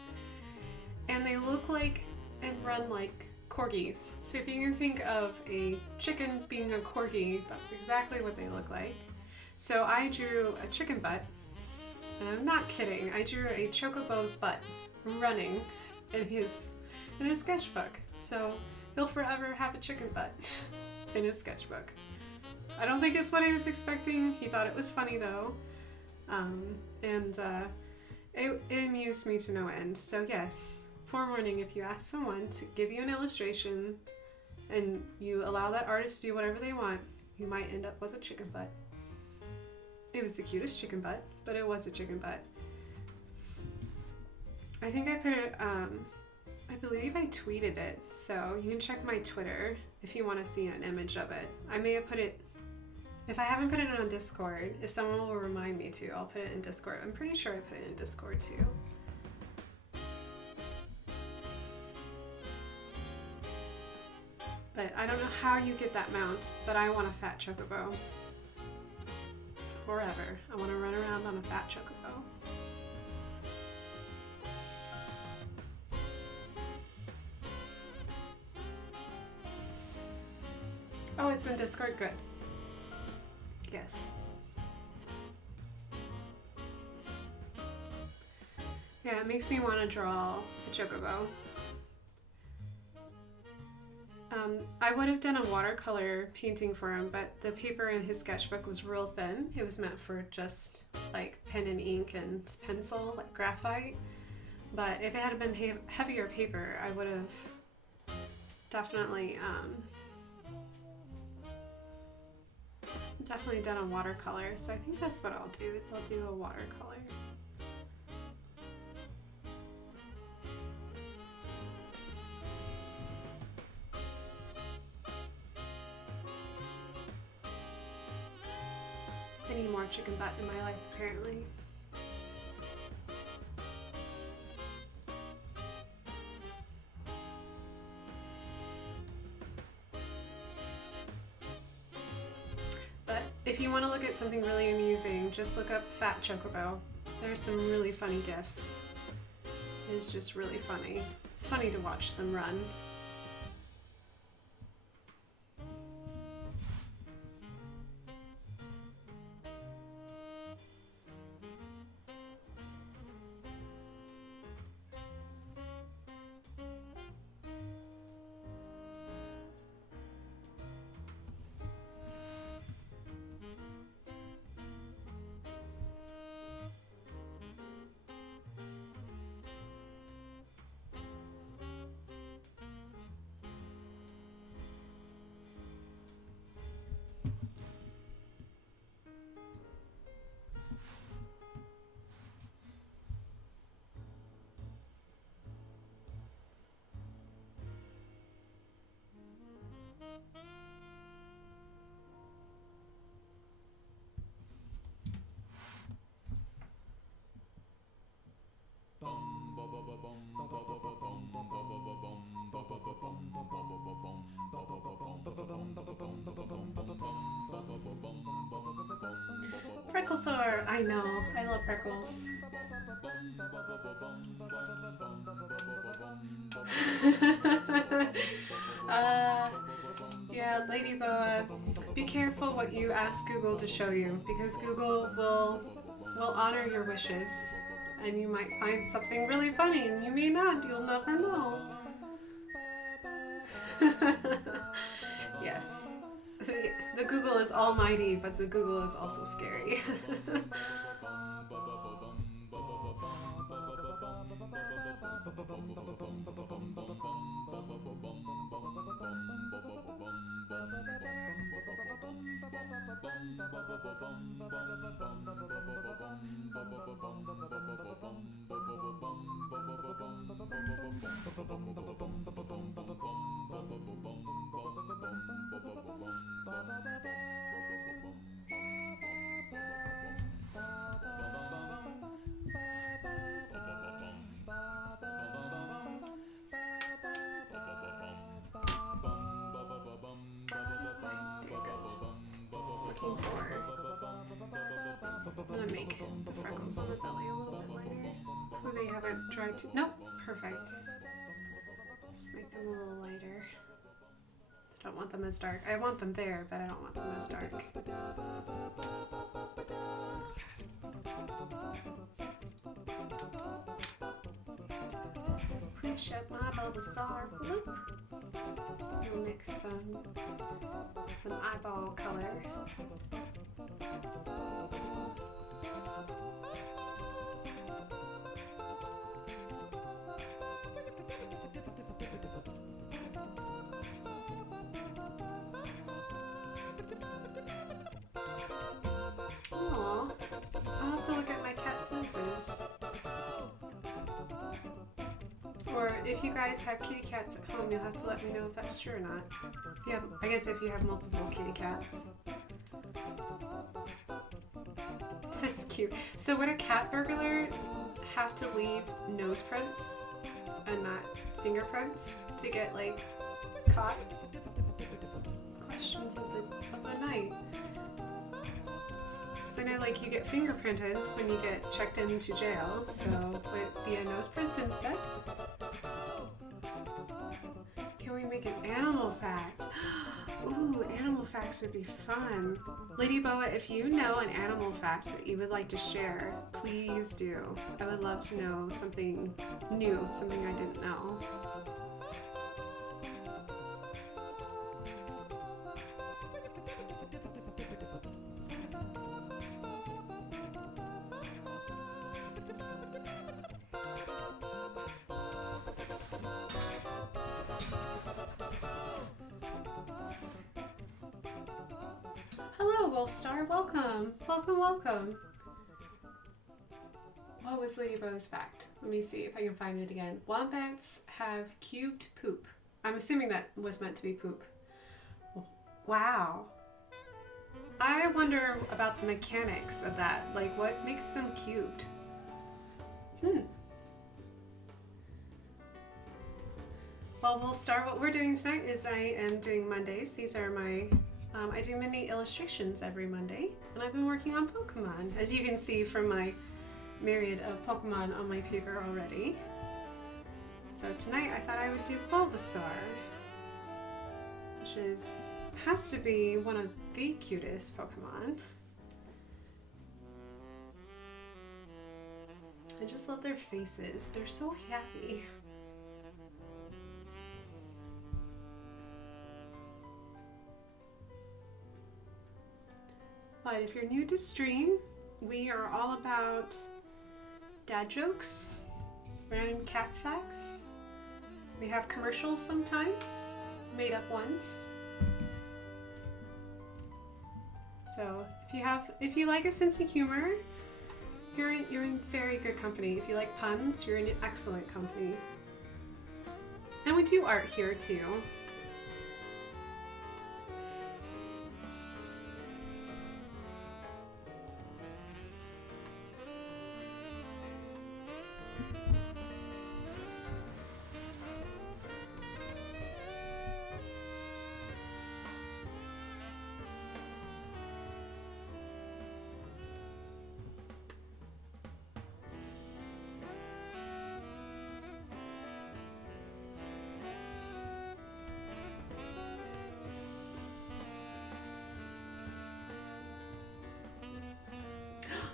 and they look like and run like corgis. So if you can think of a chicken being a corgi, that's exactly what they look like. So I drew a chicken butt, and I'm not kidding, I drew a chocobo's butt running in his sketchbook. So he'll forever have a chicken butt in his sketchbook. I don't think it's what he was expecting. He thought it was funny though. It amused me to no end. So yes, forewarning, if you ask someone to give you an illustration and you allow that artist to do whatever they want, you might end up with a chicken butt. It was the cutest chicken butt, but it was a chicken butt. I think I put it, I believe I tweeted it, so you can check my Twitter if you want to see an image of it. I may have put it If I haven't put it on Discord, if someone will remind me to, I'll put it in Discord. I'm pretty sure I put it in Discord too. But I don't know how you get that mount, but I want a fat chocobo. Forever. I want to run around on a fat chocobo. Oh, it's in Discord? Good. Yes. Yeah, it makes me want to draw a chocobo. I would have done a watercolor painting for him, but the paper in his sketchbook was real thin. It was meant for just like pen and ink and pencil, like graphite. But if it had been heavier paper, I would have definitely done a watercolor. So I think that's what I'll do, is I'll do a watercolor. I need more chicken butt in my life, apparently. But if you want to look at something really amusing, just look up Fat Chocobo. There's some really funny GIFs. It's just really funny. It's funny to watch them run. Frecklesaur! I know, I love Freckles. Yeah, Lady Boa, be careful what you ask Google to show you, because Google will honor your wishes, and you might find something really funny, and you may not. You'll never know. Yes. The Google is almighty, but the Google is also scary. Looking for. I'm gonna make the freckles on the belly a little bit lighter. So they haven't dried too. Nope, perfect. Just make them a little lighter. I don't want them as dark. I want them there, but I don't want them as dark. Pre-ship my Bulbasaur. Whoop. We'll mix some eyeball color. Aww, I'll have to look at my cat's noses. Or if you guys have kitty cats at home, you'll have to let me know if that's true or not. I guess if you have multiple kitty cats. That's cute. So would a cat burglar have to leave nose prints and not fingerprints to get like caught? Questions of the night. So I know like you get fingerprinted when you get checked into jail, so would it be a nose print instead? Can we make an animal fact? Ooh, animal facts would be fun. Lady Boa, if you know an animal fact that you would like to share, please do. I would love to know something new, something I didn't know. Hello, Wolfstar. Welcome. Welcome, welcome. What was Lady Bo's fact? Let me see if I can find it again. Wombats have cubed poop. I'm assuming that was meant to be poop. Wow. I wonder about the mechanics of that. Like, what makes them cubed? Well, we'll start. What we're doing tonight is I am doing Mondays. These are my... I do mini illustrations every Monday, and I've been working on Pokemon, as you can see from my myriad of Pokemon on my paper already. So tonight I thought I would do Bulbasaur, which has to be one of the cutest Pokemon. I just love their faces. They're so happy. But if you're new to stream, we are all about dad jokes, random cat facts. We have commercials sometimes, made up ones. So if you like a sense of humor, you're in very good company. If you like puns, you're in excellent company. And we do art here too.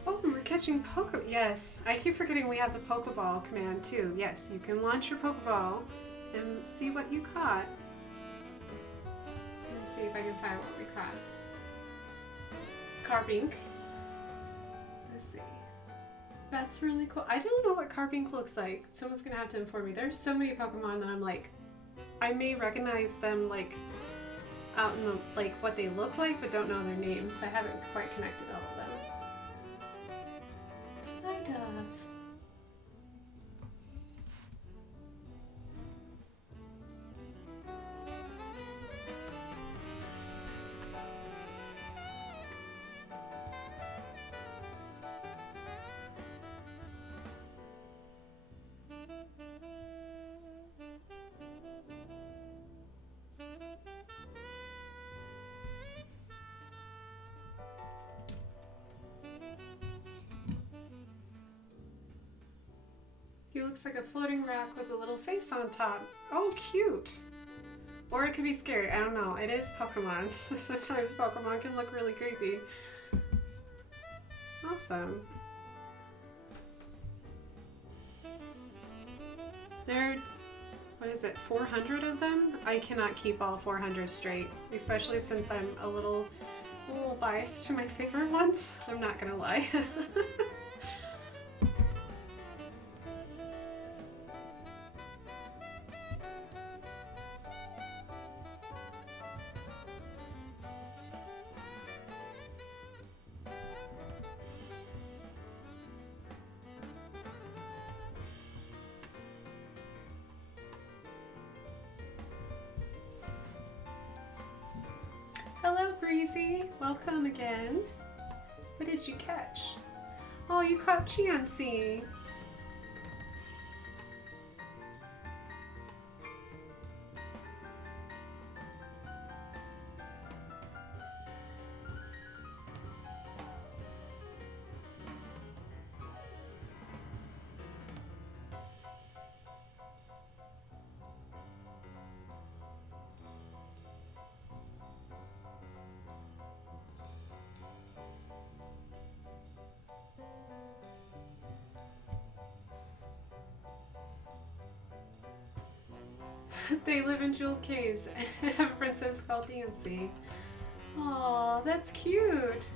Oh, we're catching Yes, I keep forgetting we have the Pokeball command too. Yes, you can launch your Pokeball and see what you caught. Let me see if I can find what we caught. Carbink. Let's see. That's really cool. I don't know what Carbink looks like. Someone's gonna have to inform me. There's so many Pokemon that I'm like, I may recognize them like out in the like what they look like, but don't know their names. I haven't quite connected all of them. Hi, Dove. He looks like a floating rock with a little face on top. Oh, cute. Or it could be scary. I don't know. It is Pokemon, so sometimes Pokemon can look really creepy. Awesome. There, what is it, 400 of them? I cannot keep all 400 straight, especially since I'm a little biased to my favorite ones. I'm not gonna lie. Hello, Breezy. Welcome again. What did you catch? Oh, you caught Chansey. They live in jeweled caves and have a princess called Nancy. Aw, that's cute.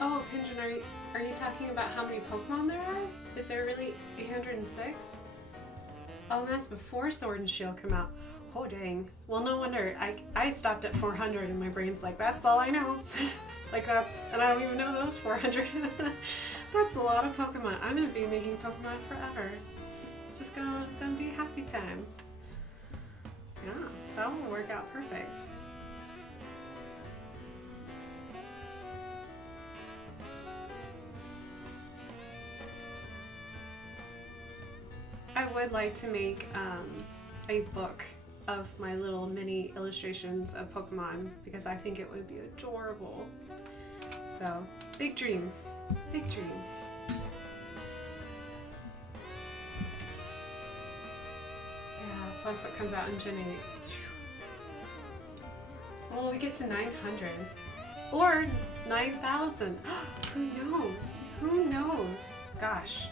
Oh, Pigeon, are you talking about how many Pokemon there are? Is there really 806? Oh, and that's before Sword and Shield come out. Oh, dang. Well, no wonder. I stopped at 400 and my brain's like, that's all I know. Like and I don't even know those 400. That's a lot of Pokemon. I'm going to be making Pokemon forever. It's just going to be happy times. Yeah, that will work out perfect. I would like to make a book of my little mini illustrations of Pokemon because I think it would be adorable. So, big dreams. Big dreams. Yeah, plus what comes out in Gen 8. Well, we get to 900. Or 9,000. Who knows? Who knows? Gosh.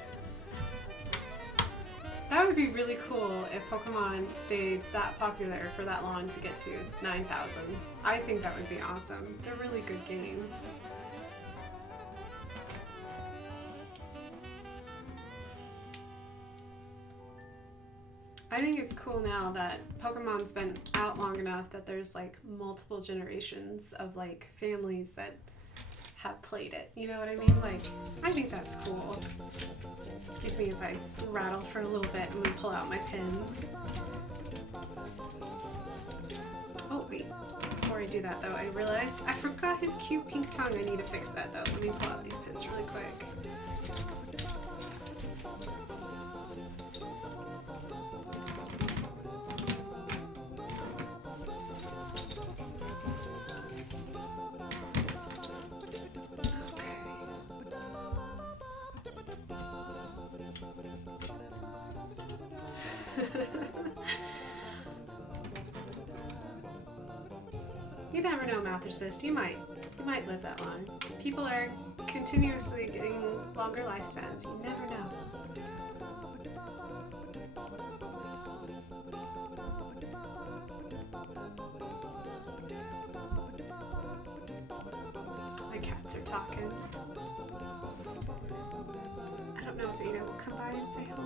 That would be really cool if Pokemon stayed that popular for that long to get to 9,000. I think that would be awesome. They're really good games. I think it's cool now that Pokemon's been out long enough that there's like multiple generations of like families that have played it. You know what I mean? Like, I think that's cool. Excuse me as I rattle for a little bit and then pull out my pins. Oh, wait. Before I do that, though, I realized I forgot his cute pink tongue. I need to fix that, though. Let me pull out these pins really quick. You never know, Mathicist. You might live that long. People are continuously getting longer lifespans. You never know. My cats are talking. I don't know if Ada will come by and say hello.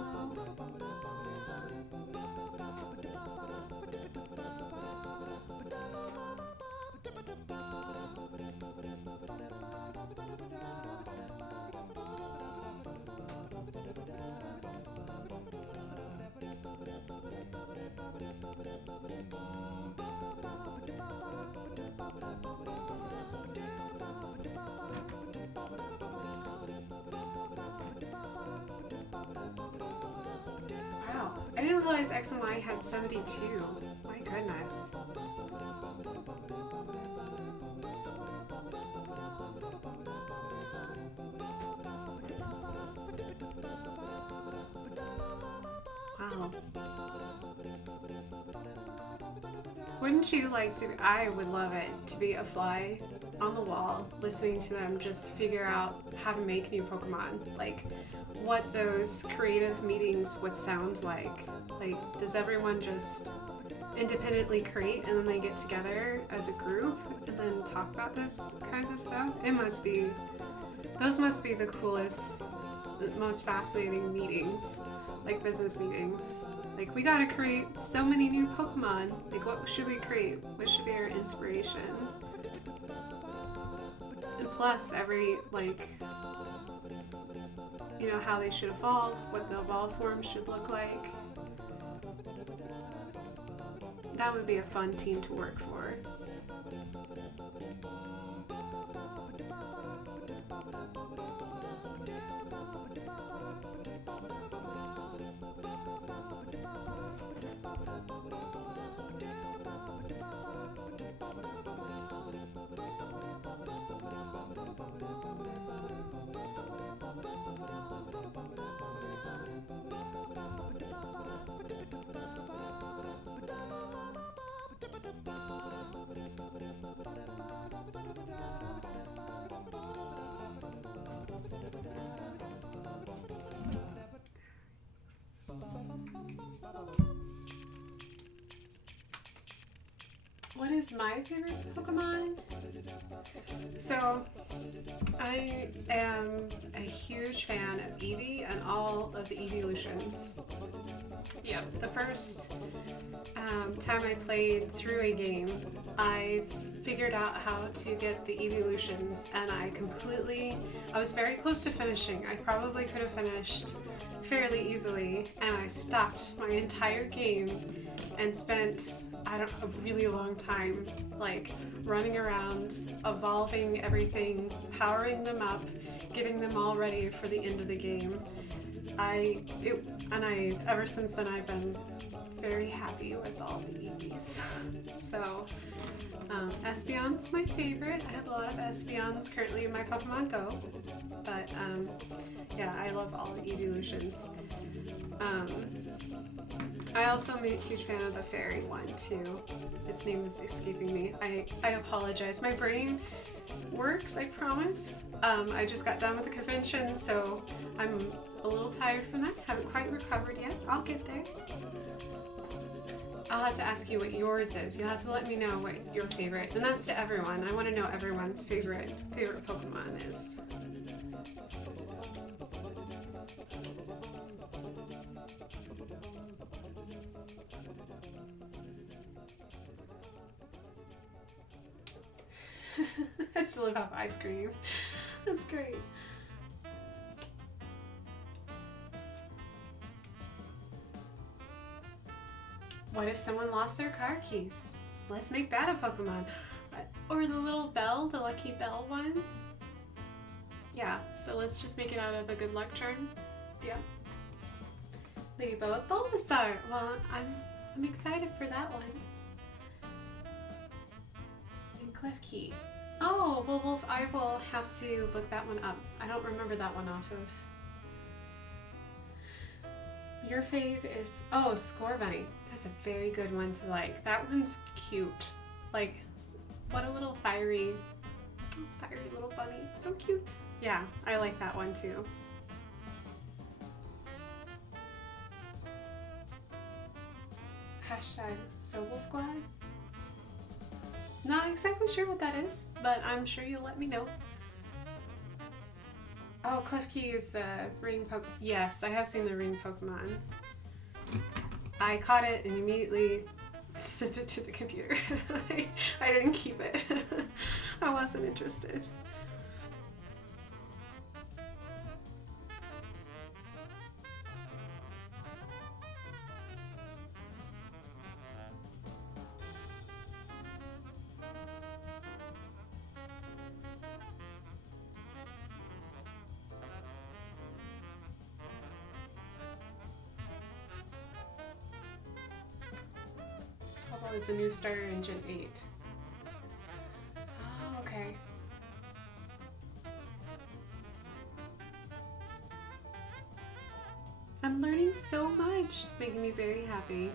I didn't realize X and Y had 72. My goodness. Wow. Wouldn't you like to? I would love it to be a fly on the wall, listening to them just figure out how to make new Pokemon. Like, what those creative meetings would sound like. Like, does everyone just independently create and then they get together as a group and then talk about this kinds of stuff? Those must be the coolest, the most fascinating meetings, like business meetings. Like, we gotta create so many new Pokemon. Like, what should we create? What should be our inspiration? And plus, every, like, you know, how they should evolve, what the evolved form should look like. That would be a fun team to work for. What is my favorite Pokemon? So, I am a huge fan of Eevee and all of the evolutions. Yeah, the first time I played through a game, I figured out how to get the evolutions, and I was very close to finishing. I probably could have finished fairly easily, and I stopped my entire game and spent a really long time like running around, evolving everything, powering them up, getting them all ready for the end of the game. Ever since then I've been very happy with all the Eevees. So Espeon's my favorite. I have a lot of Espeons currently in my Pokemon Go, but yeah, I love all the evolutions. I also am a huge fan of the fairy one too. Its name is escaping me. I apologize. My brain works, I promise. I just got done with the convention, so I'm a little tired from that. Haven't quite recovered yet. I'll get there. I'll have to ask you what yours is. You'll have to let me know what your favorite, and that's to everyone. I want to know everyone's favorite Pokemon is. I still have ice cream. That's great. What if someone lost their car keys? Let's make that a Pokemon. Or the little bell, the lucky bell one. Yeah, so let's just make it out of a good luck charm. Yeah. Ladybug, Bulbasaur. Well, I'm excited for that one. And Klefki. Oh, well, I will have to look that one up. I don't remember that one off of. Your fave is, oh, Score Bunny. That's a very good one to like. That one's cute. Like, what a little fiery little bunny. So cute. Yeah, I like that one too. Hashtag Sobel Squad. Not exactly sure what that is, but I'm sure you'll let me know. Oh, Klefki is the ring Pokemon. Yes, I have seen the ring Pokemon. I caught it and immediately sent it to the computer. I didn't keep it. I wasn't interested. Is a new starter in Gen 8. Oh, okay. I'm learning so much. It's making me very happy.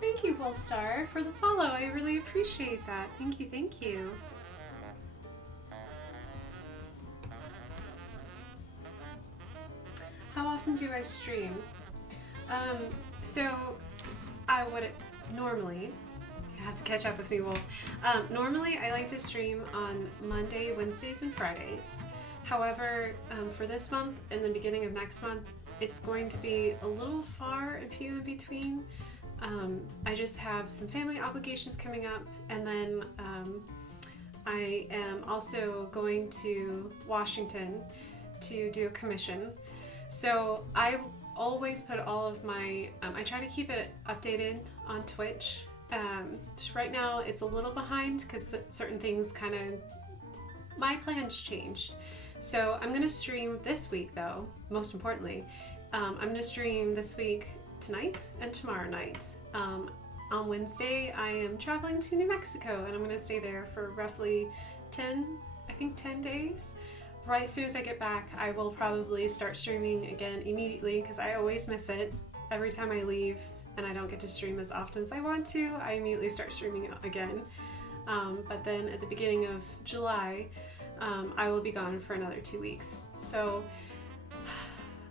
Thank you, Wolfstar, for the follow. I really appreciate that. Thank you, thank you. often do I stream? So I would normally, you have to catch up with me, Wolf. Normally I like to stream on Monday, Wednesdays, and Fridays. However, for this month and the beginning of next month, it's going to be a little far and few in between. I just have some family obligations coming up, and then I am also going to Washington to do a commission. So I always put all of my, I try to keep it updated on Twitch. Right now it's a little behind because certain things kind of, my plans changed. So I'm going to stream this week though, most importantly. I'm going to stream this week tonight and tomorrow night. On Wednesday, I am traveling to New Mexico and I'm going to stay there for roughly 10 days. Right as soon as I get back, I will probably start streaming again immediately because I always miss it. Every time I leave and I don't get to stream as often as I want to, I immediately start streaming again. But then at the beginning of July, I will be gone for another 2 weeks. So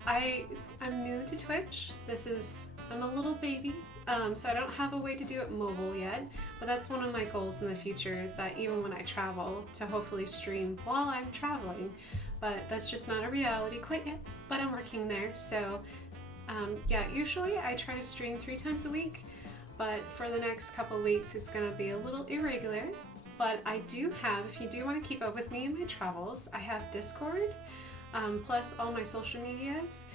I'm new to Twitch. I'm a little baby. So I don't have a way to do it mobile yet, but that's one of my goals in the future, is that even when I travel, to hopefully stream while I'm traveling. But that's just not a reality quite yet, but I'm working there. So yeah, usually I try to stream 3 times a week, but for the next couple weeks it's going to be a little irregular. But I do have, if you do want to keep up with me in my travels, I have Discord, plus all my social medias.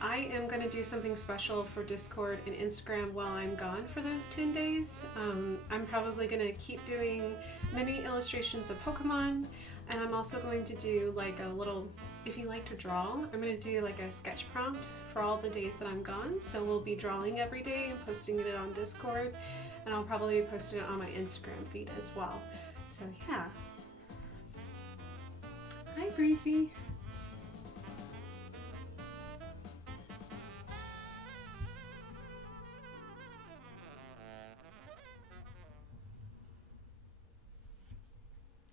I am going to do something special for Discord and Instagram while I'm gone for those 10 days. I'm probably going to keep doing mini illustrations of Pokemon, and I'm also going to do like a little, if you like to draw, I'm going to do like a sketch prompt for all the days that I'm gone. So we'll be drawing every day and posting it on Discord, and I'll probably be posting it on my Instagram feed as well. So yeah. Hi, Breezy.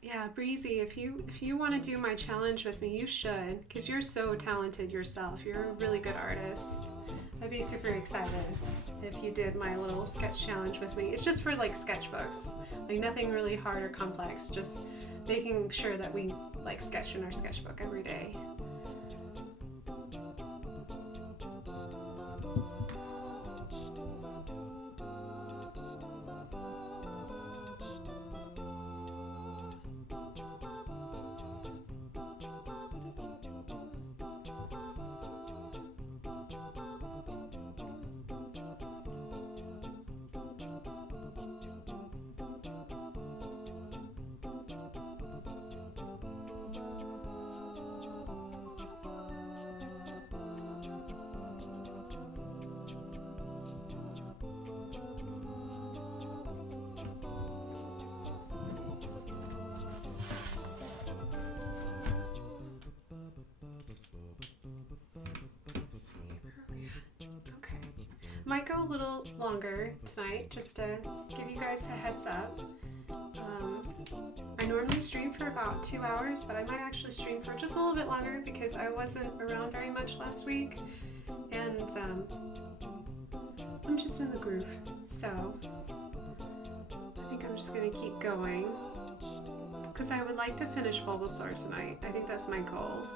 Yeah, Breezy, if you want to do my challenge with me, you should, because you're so talented yourself. You're a really good artist. I'd be super excited if you did my little sketch challenge with me. It's just for like sketchbooks, like nothing really hard or complex, just making sure that we like sketch in our sketchbook every day. Might go a little longer tonight, just to give you guys a heads up. I normally stream for about 2 hours, but I might actually stream for just a little bit longer because I wasn't around very much last week, and I'm just in the groove. So I think I'm just gonna keep going because I would like to finish Bulbasaur tonight. I think that's my goal.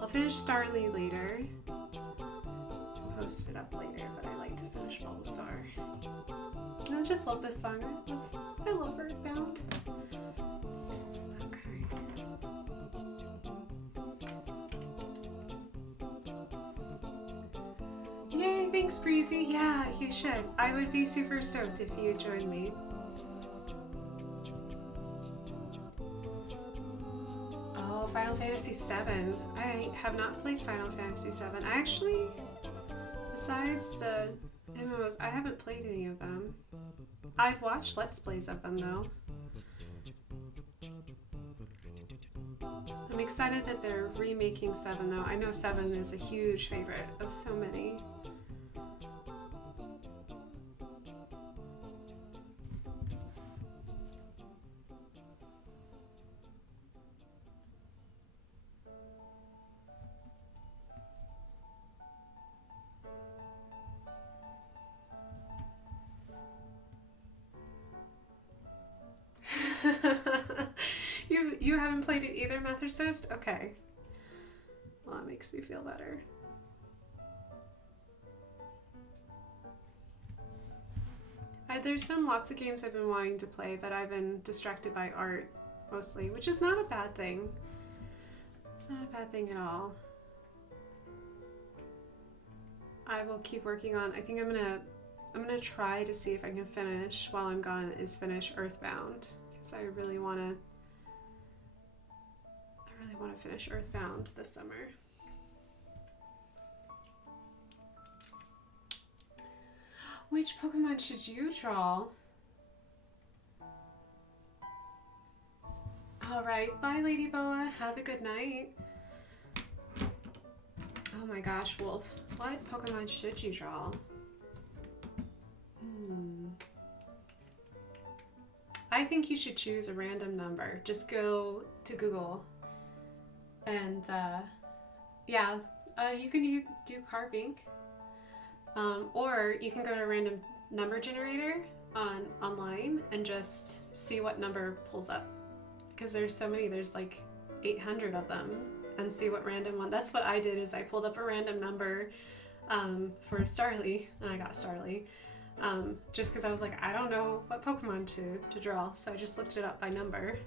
I'll finish Starly later, post it up later, but I like to finish Bulbasaur. And I just love this song. I love Earthbound. Okay. Yay, thanks Breezy. Yeah, you should. I would be super stoked if you joined me. Oh, Final Fantasy VII. I have not played Final Fantasy VII. I actually, besides the MMOs, I haven't played any of them. I've watched Let's Plays of them though. I'm excited that they're remaking 7 though. I know 7 is a huge favorite of so many. either meth or cyst? Okay. Well, that makes me feel better. There's been lots of games I've been wanting to play, but I've been distracted by art mostly, which is not a bad thing. It's not a bad thing at all. I will keep working on, I think I'm gonna try to see if I can finish while I'm gone finish Earthbound, because I really want to finish Earthbound this summer. Which Pokemon should you draw? Alright, bye Lady Boa. Have a good night. Oh my gosh, Wolf. What Pokemon should you draw? I think you should choose a random number. Just go to Google and you can do carving. Or you can go to a random number generator online and just see what number pulls up. Because there's so many, there's like 800 of them, and see what random one. That's what I did, is I pulled up a random number for Starly, and I got Starly. Just because I was like, I don't know what Pokemon to draw, so I just looked it up by number.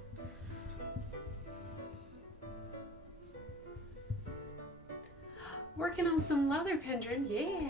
Working on some leather pendrin, yeah!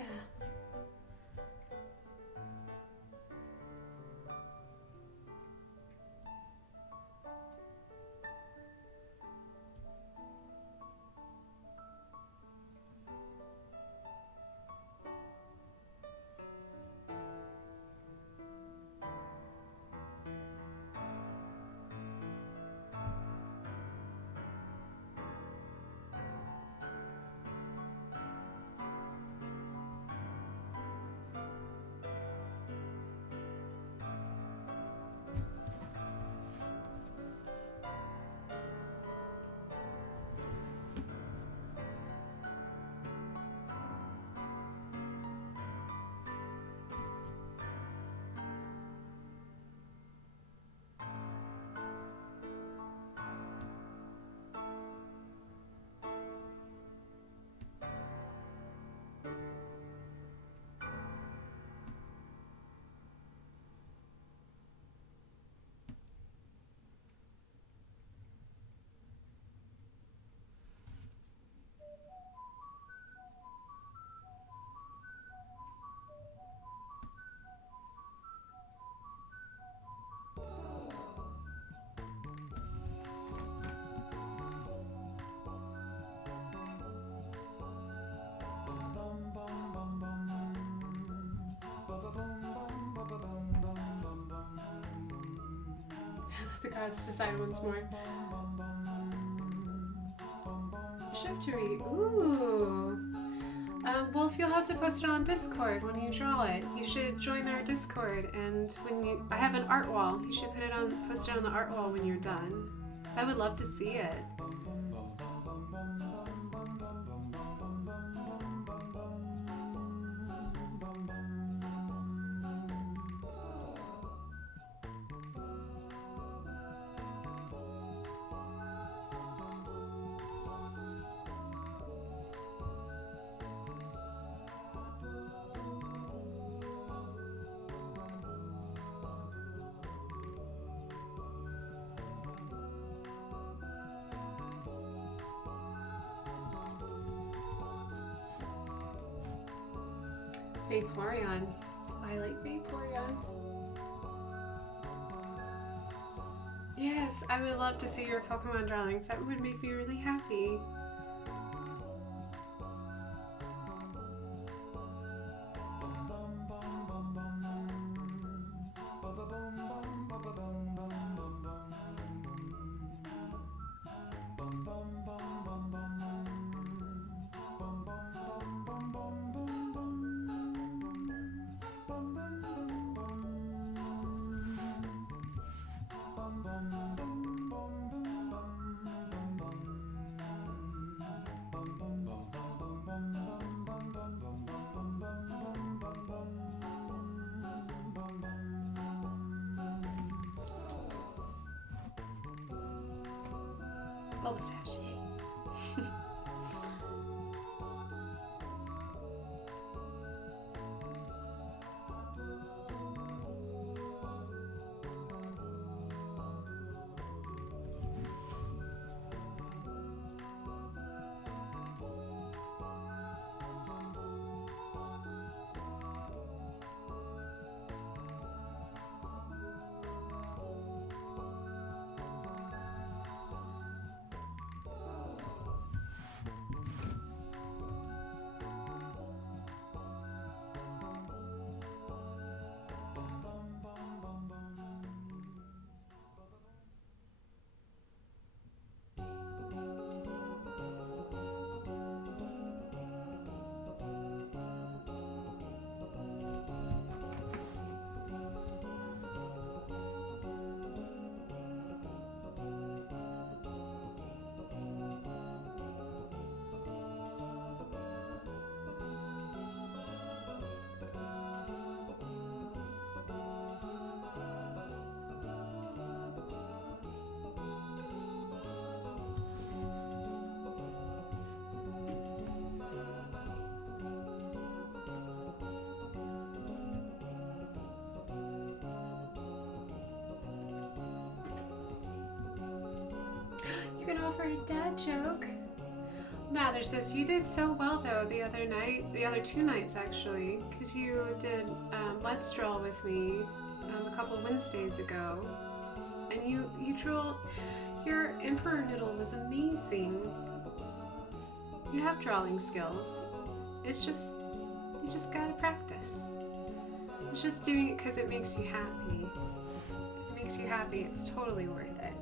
The gods decide once more. Shiftry, ooh. Wolf, you'll have to post it on Discord when you draw it. You should join our Discord, and I have an art wall. You should post it on the art wall when you're done. I would love to see it. Vaporeon. I like Vaporeon. Yes, I would love to see your Pokemon drawings. That would make me really happy. Bulbasaur. You can offer a dad joke. Mather says you did so well though the other night, the other 2 nights actually, because you did Let's Draw with me a couple Wednesdays ago, and you drew. Your Emperor Noodle was amazing. You have drawing skills. It's just you just gotta practice. It's just doing it because it makes you happy. If it makes you happy, it's totally worth it.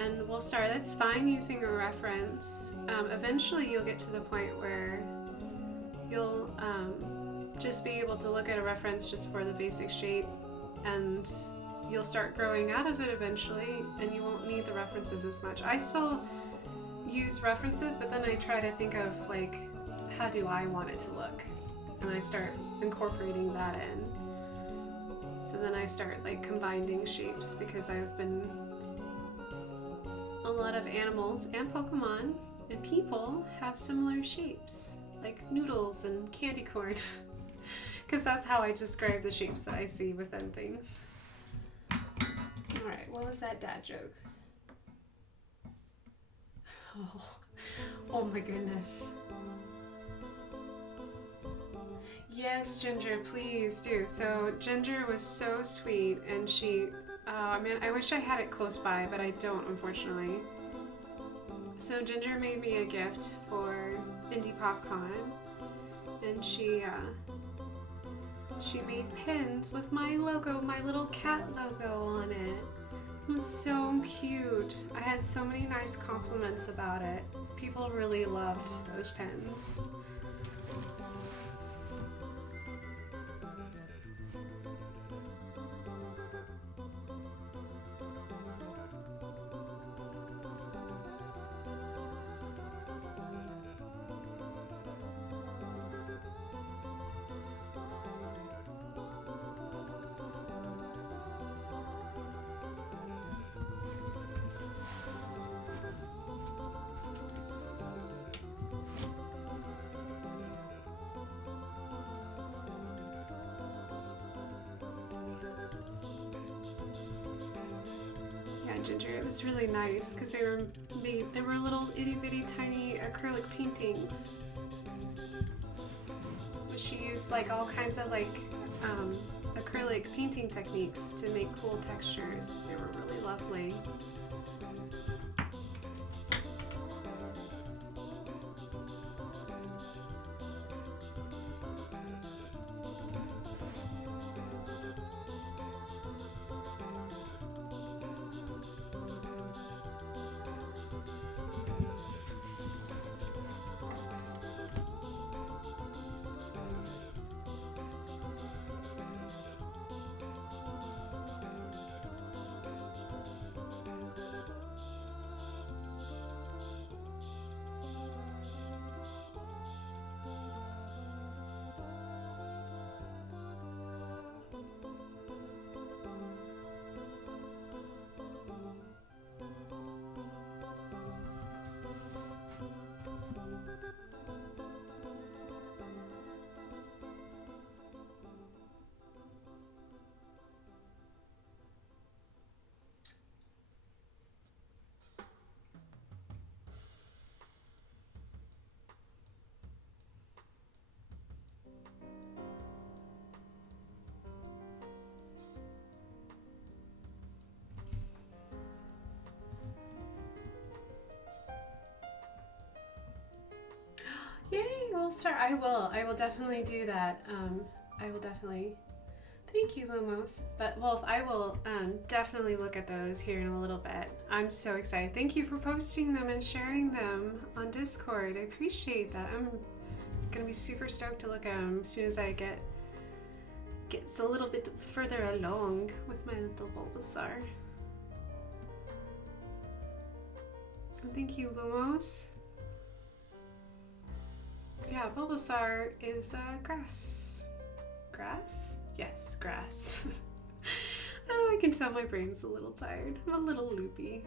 And we'll start, that's fine using a reference. Eventually you'll get to the point where you'll just be able to look at a reference just for the basic shape, and you'll start growing out of it eventually, and you won't need the references as much. I still use references, but then I try to think of like, how do I want it to look? And I start incorporating that in. So then I start like combining shapes, because I've been a lot of animals and Pokemon and people have similar shapes, like noodles and candy corn, because that's how I describe the shapes that I see within things. Alright, what was that dad joke? Oh my goodness. Yes, Ginger, please do. So Ginger was so sweet, and she, man, I wish I had it close by, but I don't, unfortunately. So Ginger made me a gift for Indie PopCon, and she made pins with my logo, my little cat logo on it. It was so cute. I had so many nice compliments about it. People really loved those pins. Ginger. It was really nice because they were little itty bitty tiny acrylic paintings. But she used like all kinds of like acrylic painting techniques to make cool textures. They were really lovely. Yay, All-Star. I will. I will definitely do that. I will definitely. Thank you, Lumos. But Wolf, I will definitely look at those here in a little bit. I'm so excited. Thank you for posting them and sharing them on Discord. I appreciate that. I'm gonna be super stoked to look at them as soon as I gets a little bit further along with my little Bulbasaur. And thank you, Lumos. Yeah, Bulbasaur is grass. Grass? Yes, grass. I can tell my brain's a little tired. I'm a little loopy.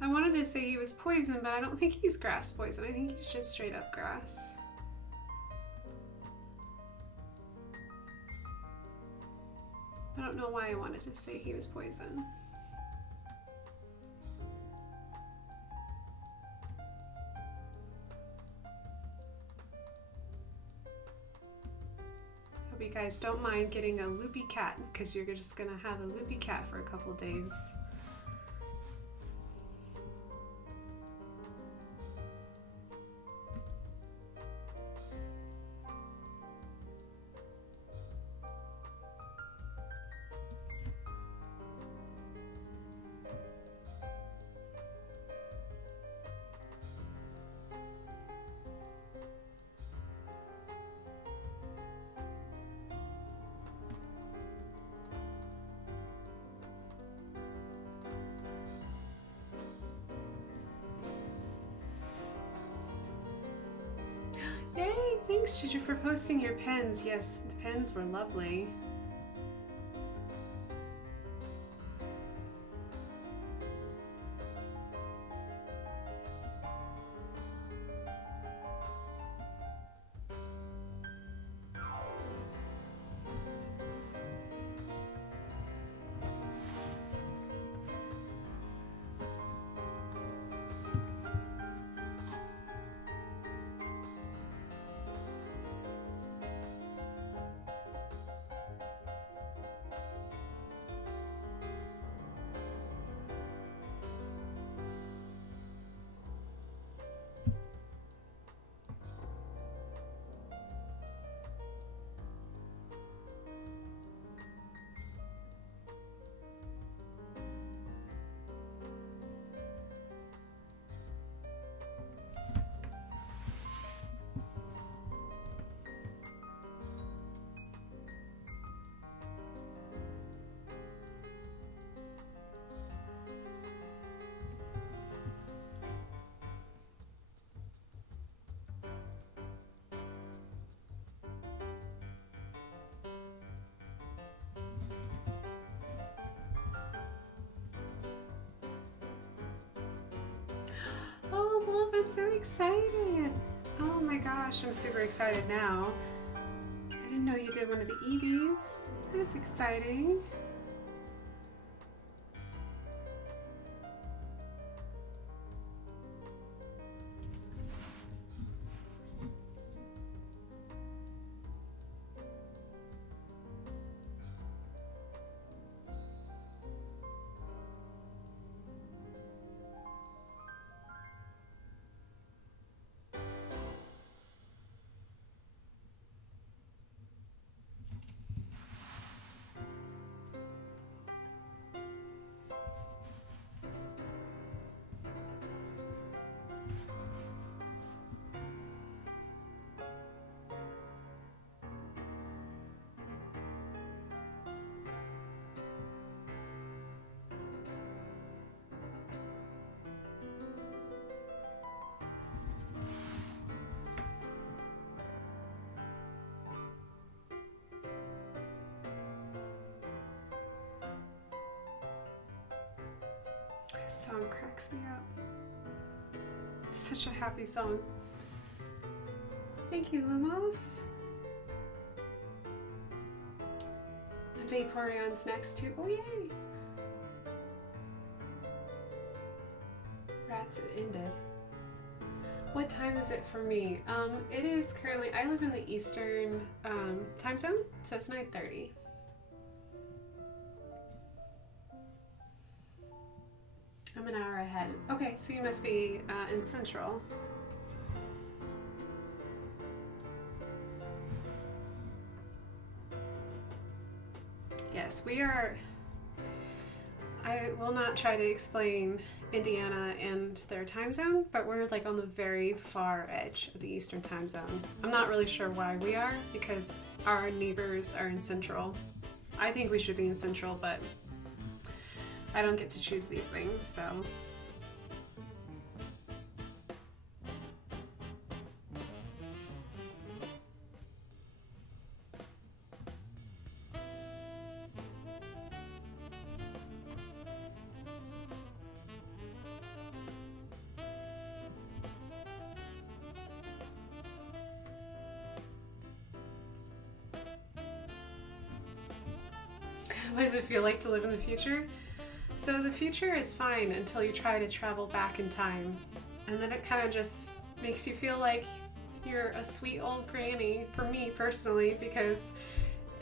I wanted to say he was poison, but I don't think he's grass poison. I think he's just straight up grass. I don't know why I wanted to say he was poison. Hope you guys don't mind getting a loopy cat, because you're just gonna have a loopy cat for a couple days. Yay! Thanks, Ginger, for posting your pens. Yes, the pens were lovely. Oh, Wolf, I'm so excited. Oh my gosh, I'm super excited now. I didn't know you did one of the EVs. That's exciting. This song cracks me up. It's such a happy song. Thank you, Lumos. And Vaporeon's next too. Oh, yay! Rats, it ended. What time is it for me? It is currently, I live in the Eastern time zone, so it's 9:30. I'm an hour ahead. Okay, so you must be in Central. Yes, we are. I will not try to explain Indiana and their time zone, but we're like on the very far edge of the Eastern time zone. I'm not really sure why we are, because our neighbors are in Central. I think we should be in Central, but I don't get to choose these things, so. What does it feel like to live in the future? So the future is fine until you try to travel back in time. And then it kind of just makes you feel like you're a sweet old granny, for me personally, because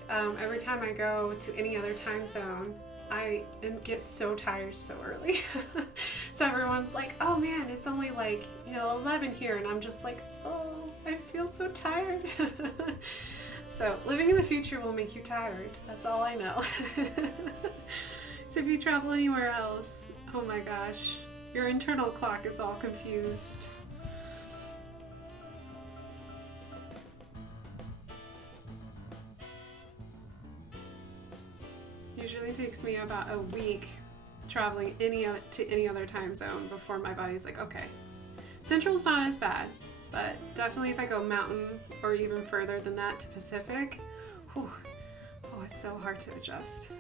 every time I go to any other time zone, I get so tired so early. So everyone's like, oh man, it's only like, 11 here. And I'm just like, oh, I feel so tired. So living in the future will make you tired. That's all I know. So if you travel anywhere else, oh my gosh, your internal clock is all confused. Usually takes me about a week traveling to any other time zone before my body's like, okay. Central's not as bad, but definitely if I go mountain or even further than that to Pacific, whew, oh, it's so hard to adjust.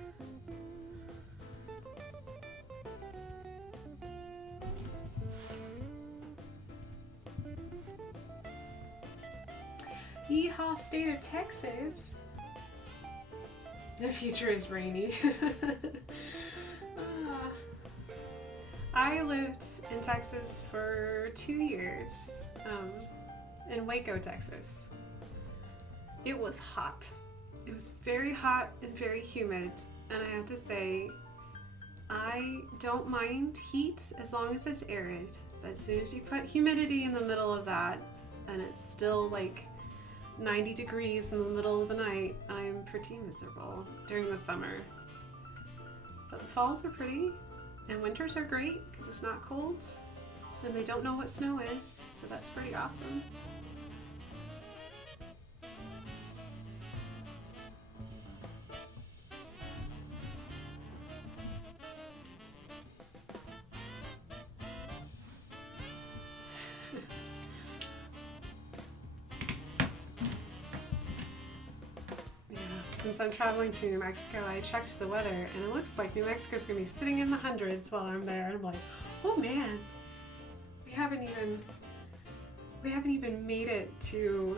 Yeehaw, state of Texas. The future is rainy. I lived in Texas for 2 years, in Waco, Texas. It was hot. It was very hot and very humid, and I have to say, I don't mind heat as long as it's arid, but as soon as you put humidity in the middle of that, and it's still like 90 degrees in the middle of the night, I'm pretty miserable during the summer. But the falls are pretty, and winters are great because it's not cold, and they don't know what snow is, so that's pretty awesome. Since I'm traveling to New Mexico, I checked the weather, and it looks like New Mexico's gonna be sitting in the hundreds while I'm there. And I'm like, oh man, we haven't even made it to.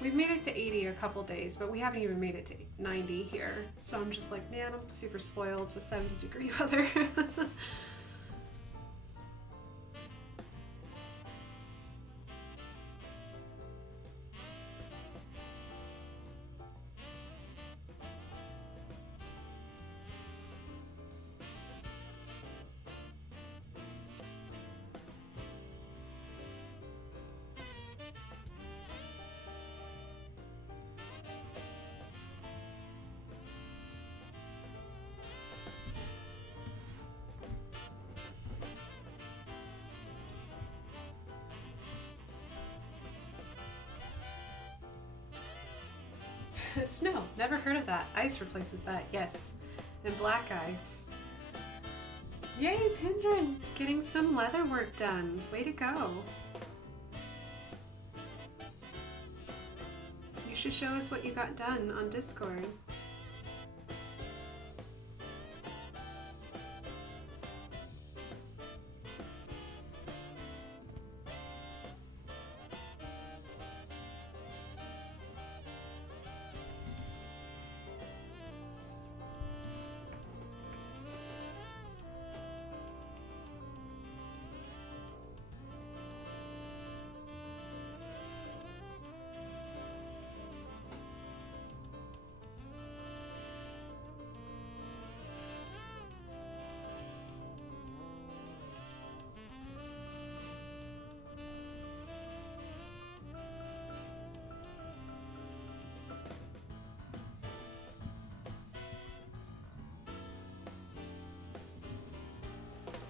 We've made it to 80 a couple days, but we haven't even made it to 90 here. So I'm just like, man, I'm super spoiled with 70-degree weather. Snow, never heard of that. Ice replaces that, yes. And black ice. Yay, Pendrin! Getting some leather work done. Way to go. You should show us what you got done on Discord.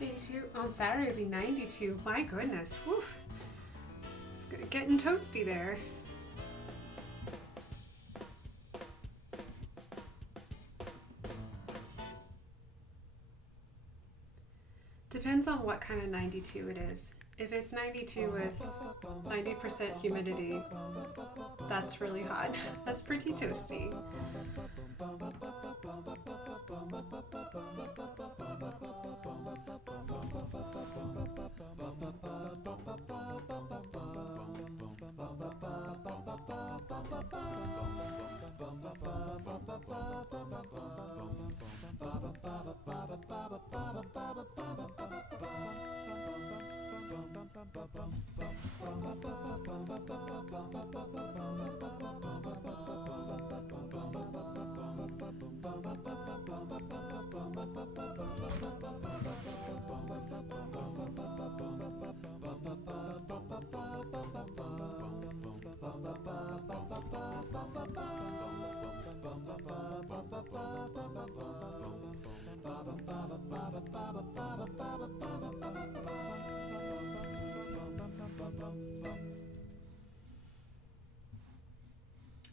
82. On Saturday it'll be 92. My goodness. Whew. It's getting toasty there. Depends on what kind of 92 it is. If it's 92 with 90% humidity, that's really hot. That's pretty toasty.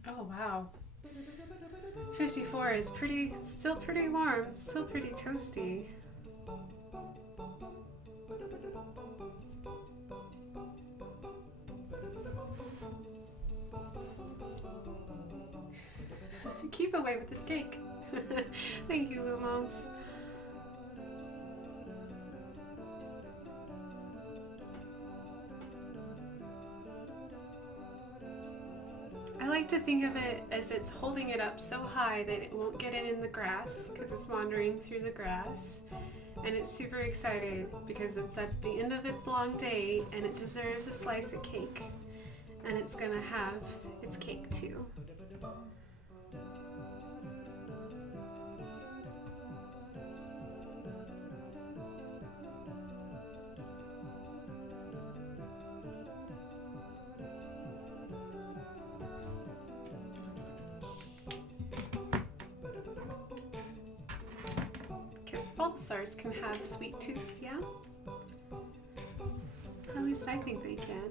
Oh wow. 54 is still pretty warm, still pretty toasty. Keep away with this cake. Thank you, Lumos. I like to think of it as it's holding it up so high that it won't get in the grass because it's wandering through the grass. And it's super excited because it's at the end of its long day and it deserves a slice of cake. And it's gonna have its cake too. Because Bulbasaurs can have sweet tooths, yeah? At least I think they can.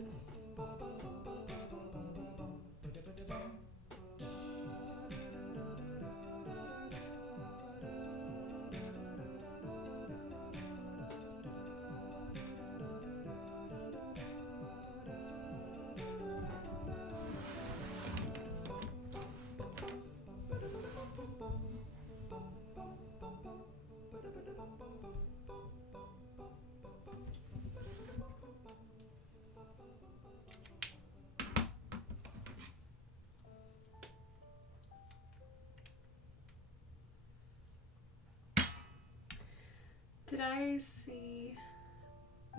Did I see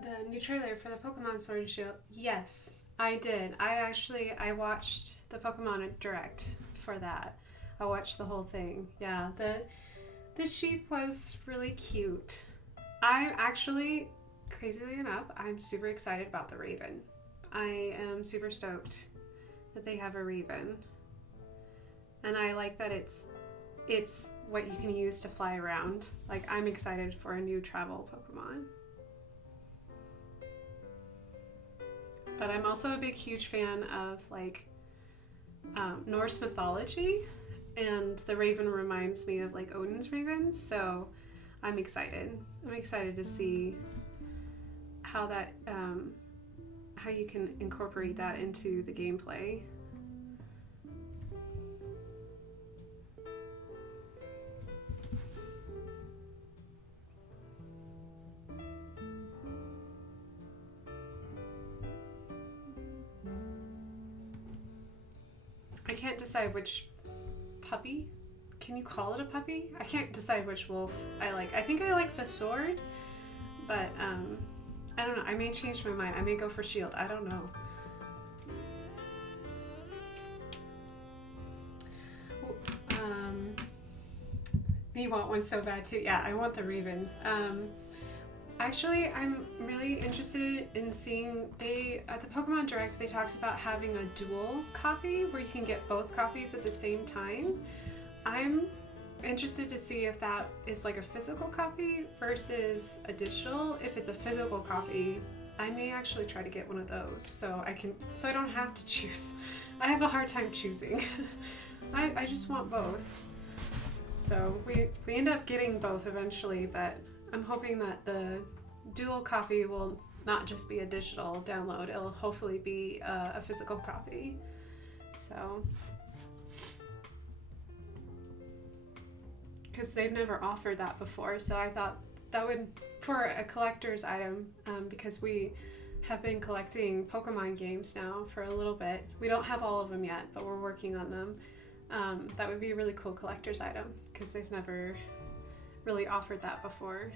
the new trailer for the Pokemon Sword and Shield? Yes, I did. I watched the Pokemon Direct for that. I watched the whole thing. Yeah, the sheep was really cute. I'm actually, crazily enough, I'm super excited about the Raven. I am super stoked that they have a Raven. And I like that it's what you can use to fly around. Like, I'm excited for a new travel Pokemon. But I'm also a big, huge fan of like Norse mythology, and the Raven reminds me of like Odin's ravens, so I'm excited. I'm excited to see how that how you can incorporate that into the gameplay. I can't decide which puppy. Can you call it a puppy? I can't decide which wolf I like. I think I like the sword, but I don't know. I may change my mind. I may go for shield. I don't know. You want one so bad too. Yeah, I want the Raven. Actually, I'm really interested in seeing, at the Pokemon Direct, they talked about having a dual copy where you can get both copies at the same time. I'm interested to see if that is like a physical copy versus a digital. If it's a physical copy, I may actually try to get one of those so I don't have to choose. I have a hard time choosing. I just want both. So we end up getting both eventually, but I'm hoping that the dual copy will not just be a digital download, it'll hopefully be a physical copy. So, because they've never offered that before, so I thought that would, for a collector's item, because we have been collecting Pokemon games now for a little bit. We don't have all of them yet, but we're working on them. That would be a really cool collector's item because they've never really offered that before.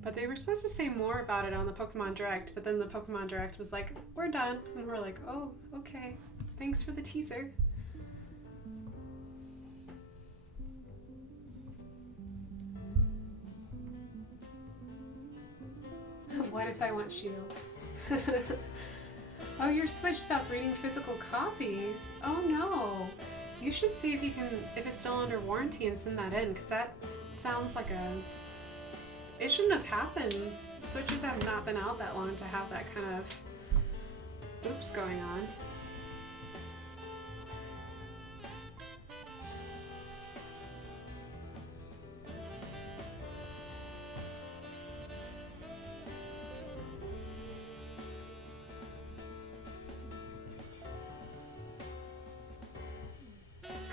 But they were supposed to say more about it on the Pokemon Direct, but then the Pokemon Direct was like, we're done. And we're like, oh, okay. Thanks for the teaser. What if I want Shield? Oh, your Switch stopped reading physical copies. Oh no. You should see if it's still under warranty and send that in, because that sounds like it shouldn't have happened. Switches have not been out that long to have that kind of oops going on.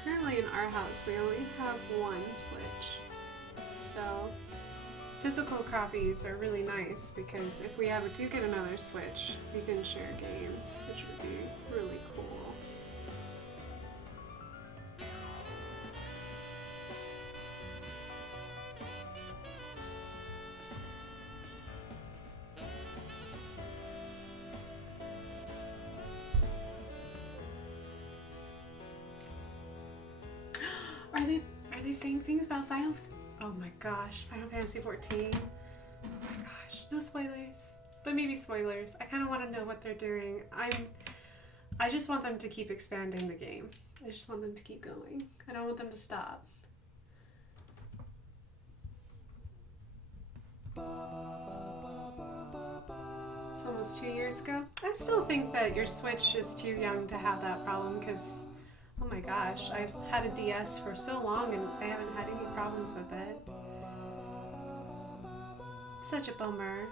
Currently in our house we only have one Switch, so physical copies are really nice because if we ever do get another Switch, we can share games, which would be really cool. Are they saying things about Final? Oh my gosh, Final Fantasy 14. Oh my gosh, no spoilers. But maybe spoilers. I kind of want to know what they're doing. I just want them to keep expanding the game. I just want them to keep going. I don't want them to stop. It's almost 2 years ago. I still think that your Switch is too young to have that problem because, oh my gosh, I've had a DS for so long and I haven't had any problems with it. Such a bummer.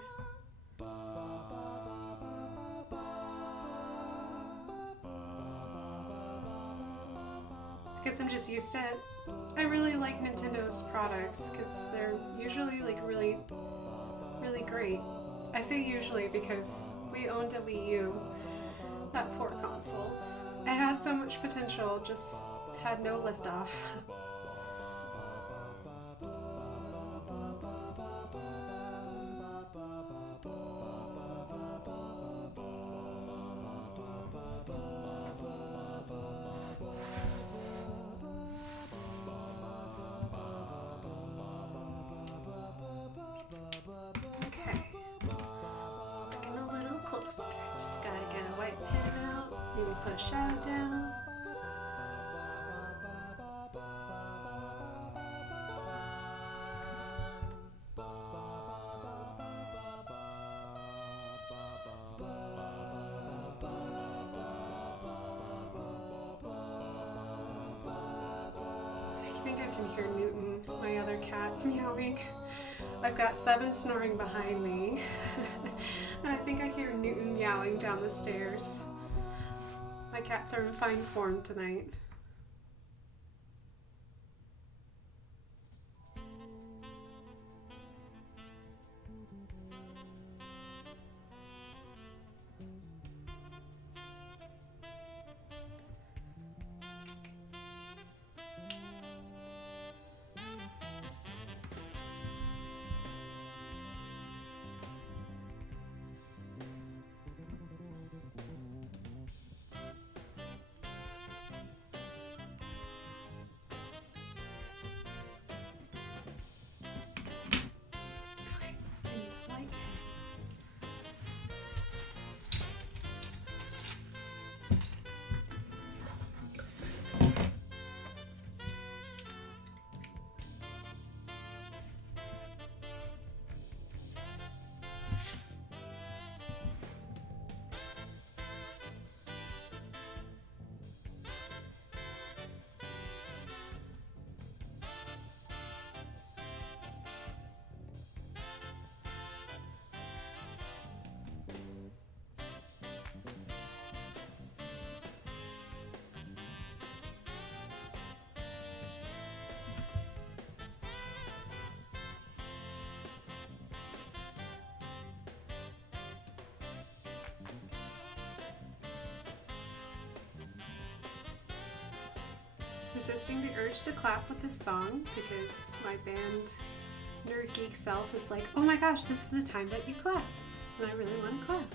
I guess I'm just used to it. I really like Nintendo's products because they're usually like really, really great. I say usually because we owned a Wii U, that poor console. It had so much potential, just had no liftoff. Just gotta get a white pen out, maybe put a shadow down. I think I can hear Newton, my other cat, meowing. I've got Seven snoring behind me. And I think I hear Newton meowing down the stairs. My cats are in fine form tonight. resisting the urge to clap with this song because my band nerd geek self is like, oh my gosh, this is the time that you clap. And I really want to clap.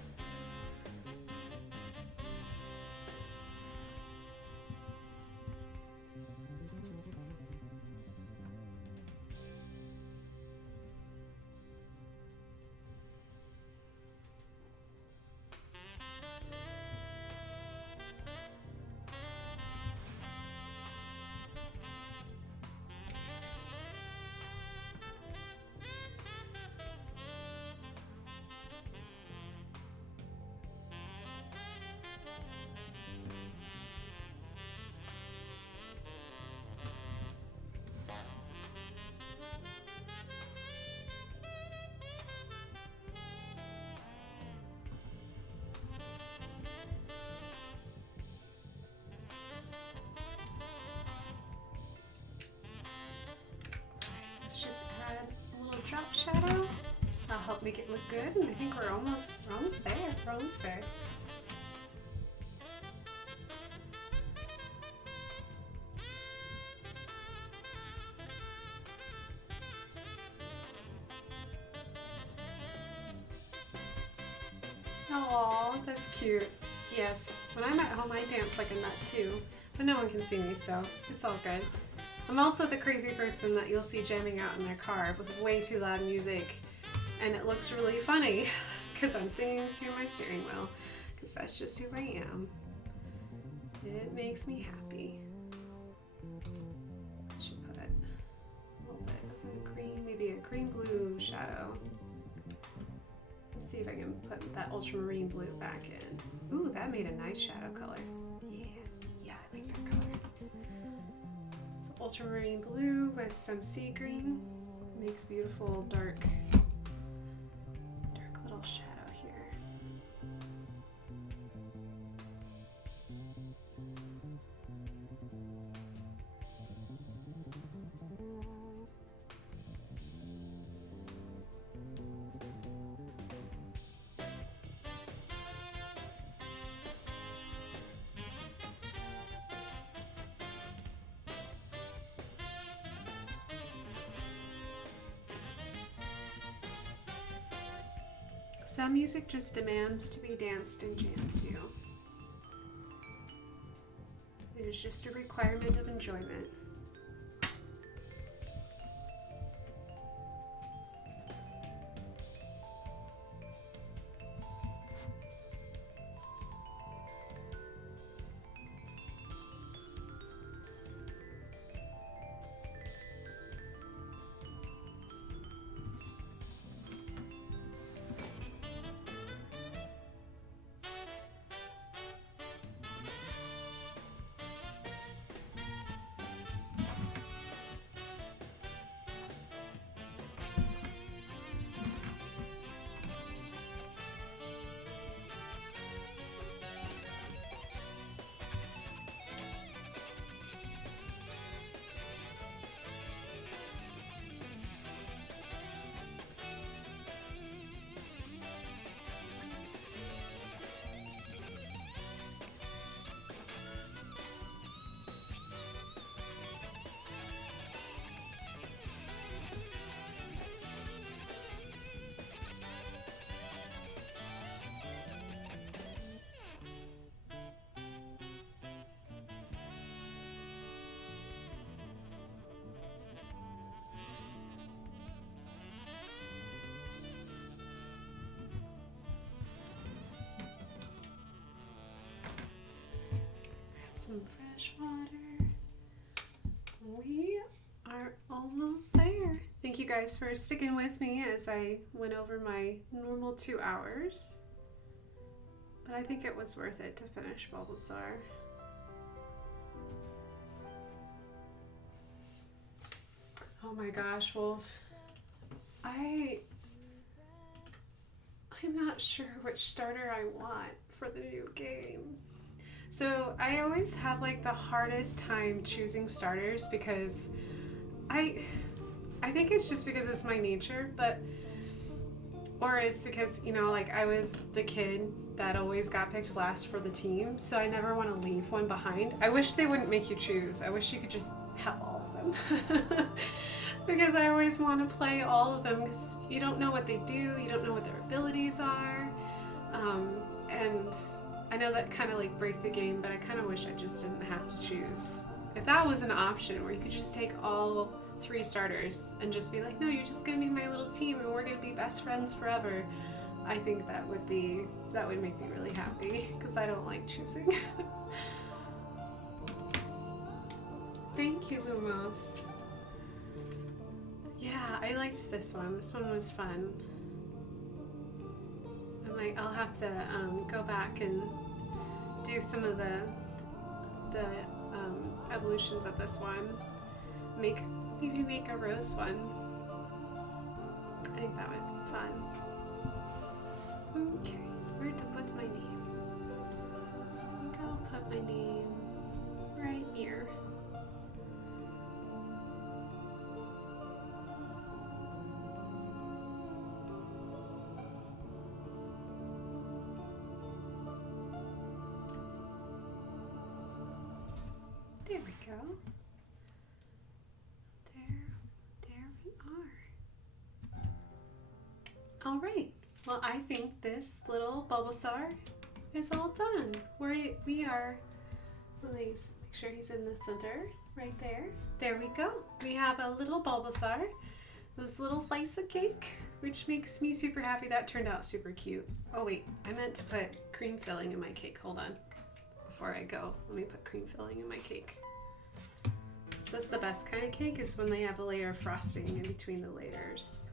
Let's just add a little drop shadow. That'll help make it look good, and I think we're almost there. We're almost there. Oh, that's cute. Yes, when I'm at home I dance like a nut too, but no one can see me, so it's all good. I'm also the crazy person that you'll see jamming out in their car with way too loud music, and it looks really funny because I'm singing to my steering wheel, because that's just who I am. It makes me happy. I should put a little bit of a green, maybe a green-blue shadow. Let's see if I can put that ultramarine blue back in. Ooh, that made a nice shadow color. Yeah, I like that color. Ultramarine blue with some sea green makes beautiful dark little shadow here. Some music just demands to be danced and jammed to. It is just a requirement of enjoyment. Some fresh water. We are almost there. Thank you guys for sticking with me as I went over my normal 2 hours. But I think it was worth it to finish Bulbasaur. Oh my gosh, Wolf. I'm not sure which starter I want for the new game. So I always have like the hardest time choosing starters because I think it's just because it's my nature, but or it's because, you know, like I was the kid that always got picked last for the team, so I never want to leave one behind. I wish they wouldn't make you choose. I wish you could just have all of them. Because I always want to play all of them, because you don't know what they do, you don't know what their abilities are, and I know that kind of like break the game, but I kind of wish I just didn't have to choose. If that was an option where you could just take all 3 starters and just be like, no, you're just gonna be my little team and we're gonna be best friends forever, I think that would make me really happy, because I don't like choosing. Thank you, Lumos. Yeah, I liked this one. This one was fun. I'll have to go back and do some of the evolutions of this one. Maybe make a rose one. I think that would be fun. Okay, where to put my name? I think I'll put my name right here. There we go. There we are. All right. Well, I think this little Bulbasaur is all done. We are. Let's make sure he's in the center, right there. There we go. We have a little Bulbasaur, this little slice of cake, which makes me super happy. That turned out super cute. Oh wait, I meant to put cream filling in my cake. Hold on. Before I go, let me put cream filling in my cake. So that's the best kind of cake, is when they have a layer of frosting in between the layers.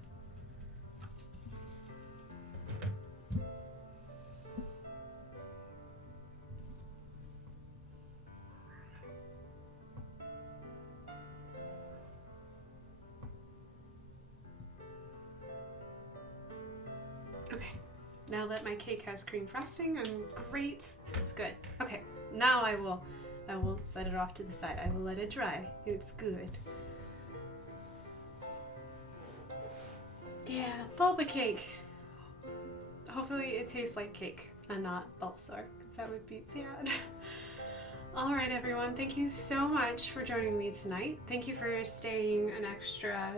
Okay, now that my cake has cream frosting, I'm great. It's good. Okay, now I will set it off to the side. I will let it dry. It's good. Yeah, Bulba cake. Hopefully it tastes like cake and not Bulbasaur, because that would be sad. All right, everyone. Thank you so much for joining me tonight. Thank you for staying an extra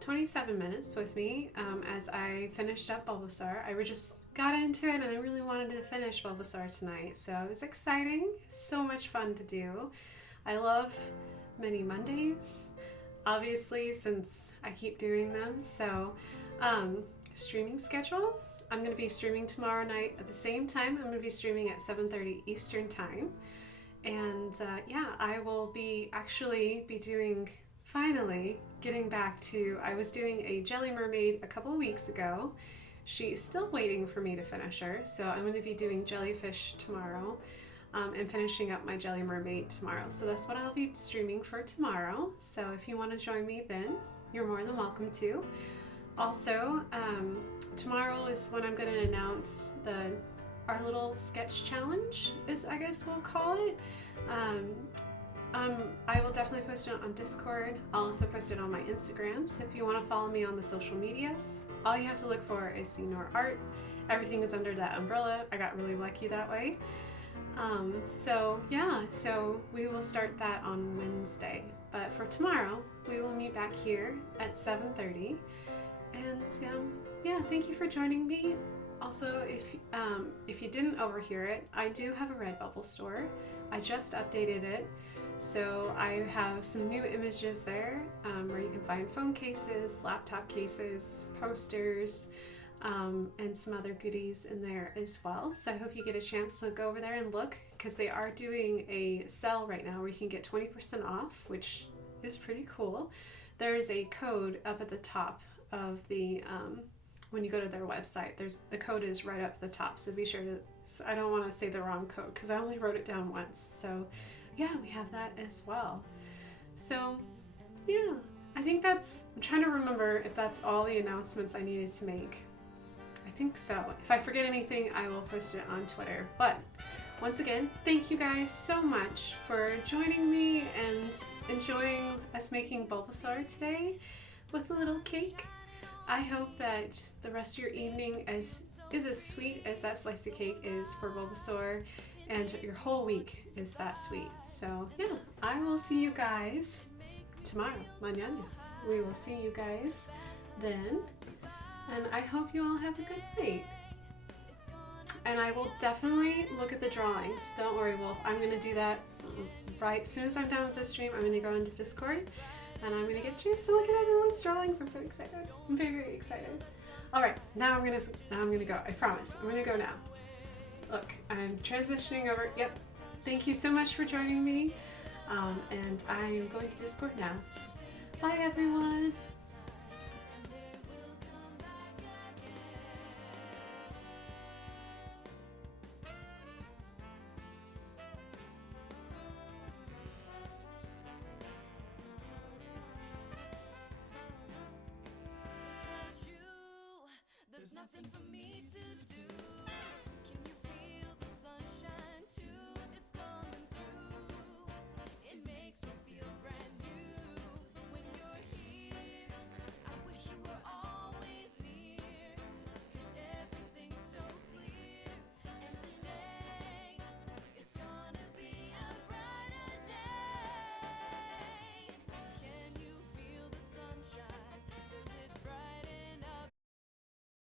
27 minutes with me as I finished up Bulbasaur. I just got into it and I really wanted to finish Bulbasaur tonight, so it was exciting. So much fun to do. I love Mini Mondays, obviously, since I keep doing them. So streaming schedule, I'm going to be streaming tomorrow night at the same time. I'm going to be streaming at 7:30 Eastern time, and yeah, I will be doing, finally getting back to, I was doing a Jelly Mermaid a couple of weeks ago. She's still waiting for me to finish her, so I'm going to be doing Jellyfish tomorrow and finishing up my Jelly Mermaid tomorrow. So that's what I'll be streaming for tomorrow. So if you want to join me then, you're more than welcome to. Also, tomorrow is when I'm going to announce our little sketch challenge, I guess we'll call it. I will definitely post it on Discord. I'll also post it on my Instagram. So if you want to follow me on the social medias, all you have to look for is Senior Art. Everything is under that umbrella. I got really lucky that way. So yeah, so we will start that on Wednesday. But for tomorrow, we will meet back here at 7:30. And yeah, thank you for joining me. Also, if you didn't overhear it, I do have a Redbubble store. I just updated it. So I have some new images there where you can find phone cases, laptop cases, posters, and some other goodies in there as well. So I hope you get a chance to go over there and look, because they are doing a sale right now where you can get 20% off, which is pretty cool. There's a code up at the top of the, when you go to their website, the code is right up at the top. So be sure to, I don't want to say the wrong code because I only wrote it down once. So yeah, we have that as well. So yeah, I think I'm trying to remember if that's all the announcements I needed to make. I think so. If I forget anything, I will post it on Twitter. But once again, thank you guys so much for joining me and enjoying us making Bulbasaur today with a little cake. I hope that the rest of your evening is as sweet as that slice of cake is for Bulbasaur, and your whole week is that sweet. So yeah, I will see you guys tomorrow, mañana. We will see you guys then, and I hope you all have a good night. And I will definitely look at the drawings. Don't worry, Wolf. I'm going to do that right as soon as I'm done with this stream. I'm going to go into Discord, and I'm going to get a chance to look at everyone's drawings. I'm so excited. I'm very, very excited. All right, now I'm gonna go. I promise. I'm gonna go now. Look, I'm transitioning over. Yep. Thank you so much for joining me. And I'm going to Discord now. Bye, everyone.